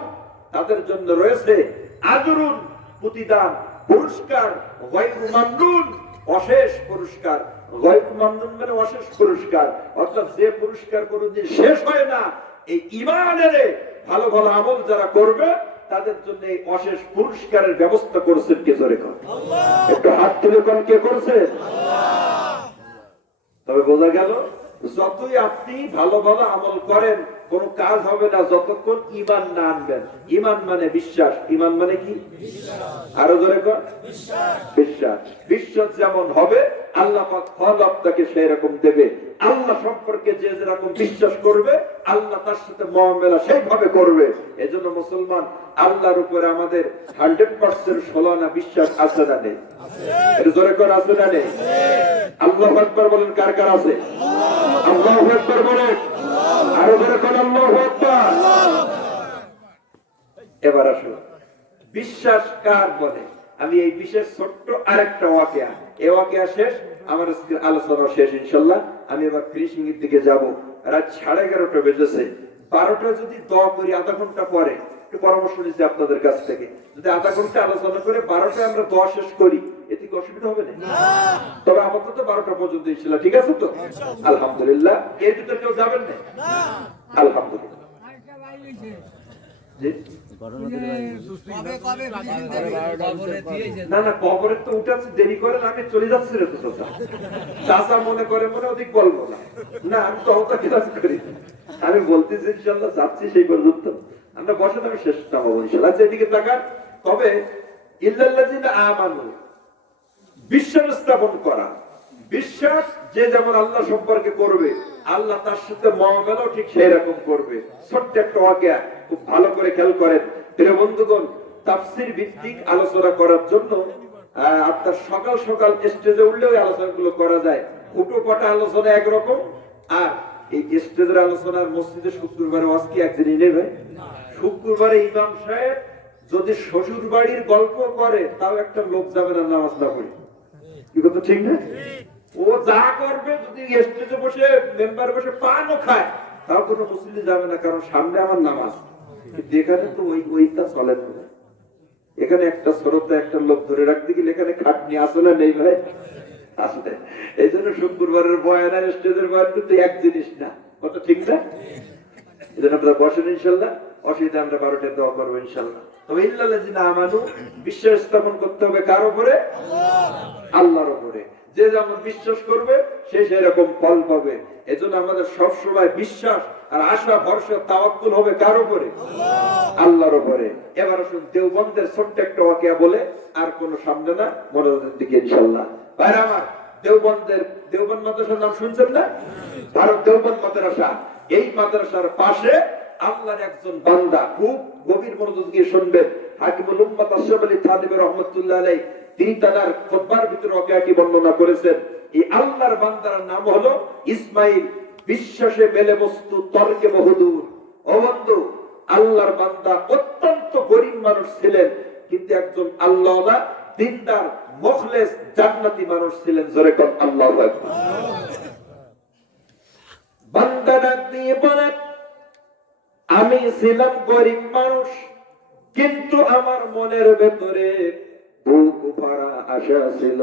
তাদের জন্য রয়েছে আজরুন, প্রতিদান, পুরস্কার, গায়রু মামনুন, অশেষ পুরস্কার। গায়রু মামনুন মানে অশেষ পুরস্কার, অর্থাৎ যে পুরস্কার কোনোদিন শেষ হয় না। এই ঈমানের ভালো ভালো আমল যারা করবে তাদের জন্য এই অশেষ পুরস্কারের ব্যবস্থা করেছেন কে? জোরে কোন আল্লাহ। একটু হাত তুলে কোন কে করেছে? আল্লাহ। তবে বোঝা গেল যতই আপনি ভালো ভালো আমল করেন কোন কাজ হবে না যতক্ষণ ঈমান না আনবেন। ঈমান মানে বিশ্বাস। ঈমান মানে কি? আরো জোরে কোন বিশ্বাস। বিশ্বাস। বিশ্বাস যেমন হবে আল্লাহ পাক ফল আপনাকে সেই রকম দেবে। আল্লাহ সম্পর্কে যে যেরকম বিশ্বাস করবে আল্লাহ তার সাথে মুআমালা সেইভাবে করবে। এজন্য মুসলমান, আল্লাহর উপরে আমাদের 100% সলানা বিশ্বাস আছে না নেই? আছে। জোরে কোন আছে না নেই? আল্লাহু আকবার বলেন, কার কার আছে? আল্লাহু আকবার বলেন, আরো জোরে কোন আল্লাহু আকবার। এবার আসুন, বিশ্বাস কার বলে? আমি এই বিশেষ ছোট্ট আরেকটা ওয়াকিয়া, এই ওয়াকিয়া শেষ, আমার আজকের আলোচনা শেষ ইনশাল্লাহ। আমি এবার ফিনিশিং এর দিকে যাব। রাত 11:30 বেজেছে। 12টা যদি দোয়া করি আধা ঘন্টা পরে, একটু পরামর্শ নিচ্ছি আপনাদের কাছ থেকে, যদি আধা ঘন্টা আলোচনা করে 12টায় আমরা দোয়া শেষ করি, এতে কি অসুবিধা হবে না? তবে আপাতত 12টা পর্যন্ত ইনশাল্লাহ, ঠিক আছে তো? আলহামদুলিল্লাহ। এর ভিতরে কেউ যাবেন না? আলহামদুলিল্লাহ। না না, কবরে তো উঠাচ্ছে, দেরি করেন, আমি চলে যাচ্ছি রে। তো চাচা মনে করে মনে অধিক বলবো না, না আমি তো ক্লাস করি, আমি বলতেছি ইনশাল্লাহ যাচ্ছি সেই পর্যন্ত। আমরা বসেন, আমি শেষ নামাবো ইনশাল্লাহ। যেদিকে তাকান। তবে ইল্লাল্লাযিনা আমানু, বিশ্বাস স্থাপন করা। বিশ্বাস যে যেমন আল্লাহ সম্পর্কে করবে, আল্লাহ তার সাথে মুআমালাও ঠিক সেই রকম করবে। ছোট্ট একটা ওয়াকিয়া, খুব ভালো করে খেয়াল করেন প্রিয় বন্ধুগণ। তাফসীর ভিত্তিক আলোচনা করার জন্য আপনার সকাল সকাল স্টেজে উঠলেও আলোচনাগুলো করা যায়। হুটোপাটা আলোচনা একরকম, আর এই স্টেজের আলোচনার মসজিদে শুক্রবারে ওয়াজ কি একদিনই নেবে? শুক্রবারে ইমাম সাহেব যদি শ্বশুর বাড়ির গল্প করে, তাও একটা লোক যাবে না নামাজ না পড়ে। কি কথা ঠিক না? ও যা করবে, যদি স্টেজে বসে মেম্বার বসে পানও খায়, তাও কোনো মুসলিম যাবে না, কারণ সামনে আমার নামাজ। কিন্তু এখানে তো ওইটা চলে না। এখানে একটা শ্রোতা একটা লোক ধরে রাখতে গেলে এখানে খাটনি আসলে নেই ভাই, আসলে। এই জন্য শুক্রবারের বয়ান আর স্টেজের বয়ান কিন্তু এক জিনিস না, কথা ঠিক না? এই জন্য আপনারা বসেন ইনশাল্লাহ, অসুবিধা আমরা 12টায় দোয়া করবো ইনশাল্লাহ। তবে ইল্লাল্লাযিনা আমানু, বিশ্বাস স্থাপন করতে হবে কার উপরে? আল্লাহর উপরে। যে যেমন বিশ্বাস করবে সে সেরকম ফল পাবে। এজন্য আমাদের সবসময় বিশ্বাস আর আশা ভরসা তাওয়াক্কুল হবে কার উপরে? আল্লাহর উপরে। এবার আসুন দেওবন্দের ছোট্ট একটা ওয়াকিয়া বলে, আর কোন সামনে না, মনোযোগের দিকে ইনশাআল্লাহ। ভাই আমার, দেওবন্দ মাদ্রাসার নাম শুনছেন না? ভারত দেওবন্দ মাদ্রাসা। এই মাদ্রাসার পাশে আল্লাহর একজন বান্দা, খুব গভীর মনোযোগ দিয়ে শুনবেন, হাকিমুল উম্মাত আশরাফ আলী থানভী রাহমাতুল্লাহ আলাইহি, তিনি তার খুতবার ভিতরে ওয়াকিয়াটি বর্ণনা করেছেন। এই আল্লাহর বান্দার নাম হলো ইসমাইল। বিশ্বাসে মেলে বস্তু, তর্কে বহুদূর। ও বন্ধু, আল্লাহর বান্দা অত্যন্ত গরীব মানুষ ছিলেন, কিন্তু একজন আল্লাহওয়ালা, দিনদার, মুখলেস, জান্নাতি মানুষ ছিলেন। জোরে কোন আল্লাহু আকবার। বান্দা ডাক দিয়ে বলে, আমি ছিলাম গরীব মানুষ, কিন্তু আমার মনের ভেতরে বুক ভরা আশা ছিল,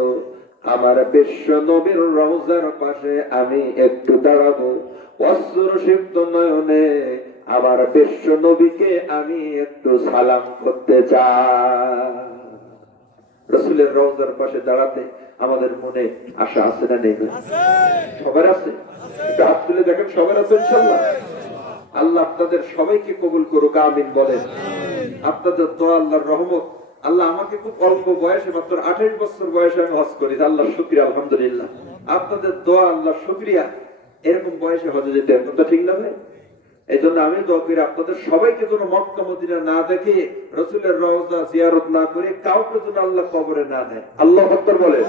আমার বিশ্ব নবীর রওজার পাশে আমি একটু দাঁড়াবো, অশ্রুসিক্ত নয়নে আমার বিশ্ব নবীকে আমি একটু সালাম করতে চাই। রাসূলের রওজার পাশে দাঁড়াতে আমাদের মনে আশা আছে না নেই? সবার আছে। হাত তুলে দেখেন, সবার আছে ইনশাআল্লাহ। আল্লাহ আপনাদের সবাইকে কবুল করুক, আমিন বলেন। আপনাদের দোয়া, আল্লাহর রহমত। আল্লাহ আমাকে খুব অল্প বয়সে, মাত্র 28 বছর বয়সে আমি হজ করি, আল্লাহর শুকরিয়া, আলহামদুলিল্লাহ। আপনাদের দোয়া, আল্লাহর শুকরিয়া। এরকম বয়সে হজে যেতে কথা ঠিক না ভাই? এই জন্য আমি দোয়া করি আপনাদের সবাইকে যেন মক্কা মদিনা না দেখে, রাসূলের রওজা জিয়ারত না করে, কাউকে যেন আল্লাহ কবরে না দেয়। আল্লাহু আকবার বলেন।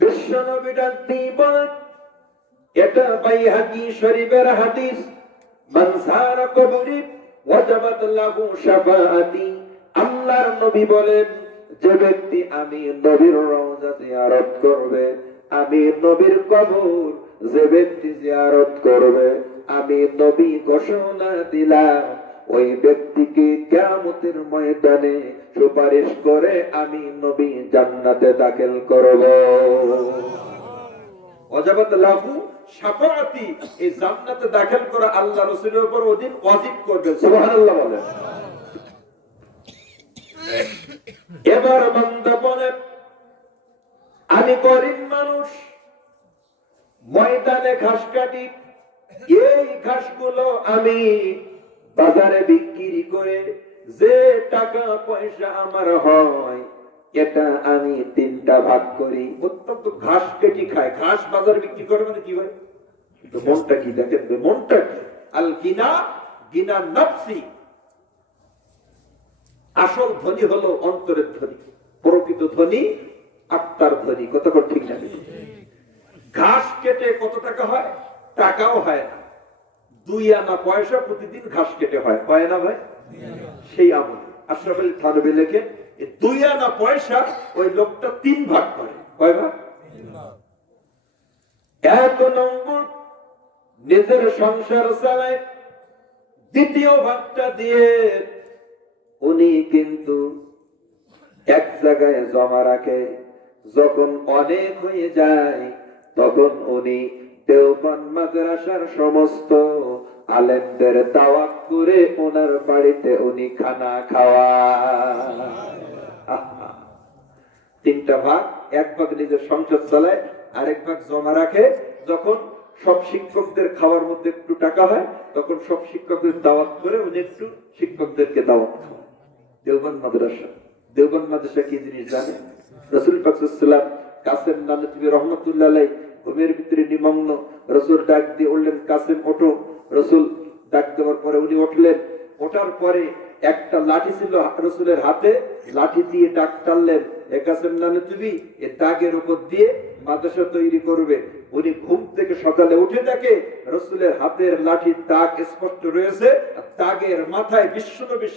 বিশ্ব নবী ডাক দিয়ে বলেন, এটা বাইহাকি শরীফের হাদিস, মান যারা কবরি ওয়াজাবাত লাহু শাফাআতি। আল্লাহর নবী বলেন, যে ব্যক্তি আমি নবীর রওজা জিয়ারত করবে, আমি নবীর কবর যে ব্যক্তি জিয়ারত করবে, আমি নবী ঘোষণা দিলাম, ওই ব্যক্তিকে কিয়ামতের ময়দানে সুপারিশ করে আমি নবী জান্নাতে দাখিল করব। ওয়াজাবাত লাহু শাফাআতি, এই জান্নাতে দাখিল করা আল্লাহ রাসূলের উপর ওদিন ওয়াজিব করবে। সুবহানাল্লাহ বলেন। এবার বান্দা বলে, আমি গরীব মানুষ, ময়দানে ঘাস কাটি, এই ঘাসগুলো আমি বাজারে বিক্রি করে যে টাকা পয়সা আমার হয়, এটা আমি 3টা ভাগ করি। অত্যন্ত ঘাস কেটে খায়, ঘাস বাজারে বিক্রি করে, মানে কি ভাই? মনটা কি দেখেন, মনটা কি? আল গিনা, গিনা নফসি। আসল ধনী হলো অন্তরের ধনী, প্রকৃত ধনী আত্মার ধনী। কথা ঠিক না? ঘাস কেটে কত টাকা হয়? টাকাও হয় না, 2 আনা পয়সা প্রতিদিন ঘাস কেটে হয় না ভাই? সেই আমল আশরাফ আলী থানভী লেখেন 2 আনা পয়সা ওই লোকটা 3 ভাগ করে। কয় ভাগ? 1 নম্বর নিজের সংসার চালায়, দ্বিতীয় ভাগটা দিয়ে উনি কিন্তু এক জায়গায় জমা রাখে। যখন অনেক হয়ে যায় তখন উনি দেওবন্দ মাদ্রাসার সমস্ত আলেমদের দাওয়াত করে ওনার বাড়িতে উনি খানা খাওয়ায়। 3টা ভাগ, 1 ভাগ নিজের সংসার চালায়, আরেক ভাগ জমা রাখে। যখন সব শিক্ষকদের খাওয়ার মধ্যে একটু টাকা হয় তখন সব শিক্ষকদের দাওয়াত করে উনি একটু শিক্ষকদেরকে দাওয়াত খাওয়ায়। দেওবন্দ মাদ্রাসা, দেওবন্দ মাদ্রাসা কি জিনিস জানে? রাসূল পাক সাল্লাল্লাহু আলাইহি ওয়াসাল্লাম কাসেম নানভী রাহমাতুল্লাহ আলাইহি ঘুমের ভিতরে নিমগ্ন, রাসূল ডাক দিয়ে বললেন কাসেম ওঠো। রাসূল ডাক দেওয়ার পরে উনি উঠলেন। ওঠার পরে একটা লাঠি ছিল রাসূলের হাতে, লাঠি দিয়ে ডাক টানলেন, এ কাসেম নানভী এই দাগের উপর দিয়ে মাদ্রাসা তৈরি করবে। উনি ঘুম থেকে সকালে উঠে দেখে রাসূলের হাতের লাঠির দাগ স্পষ্ট রয়েছে, দাগের মাথায় বিশ্বনবী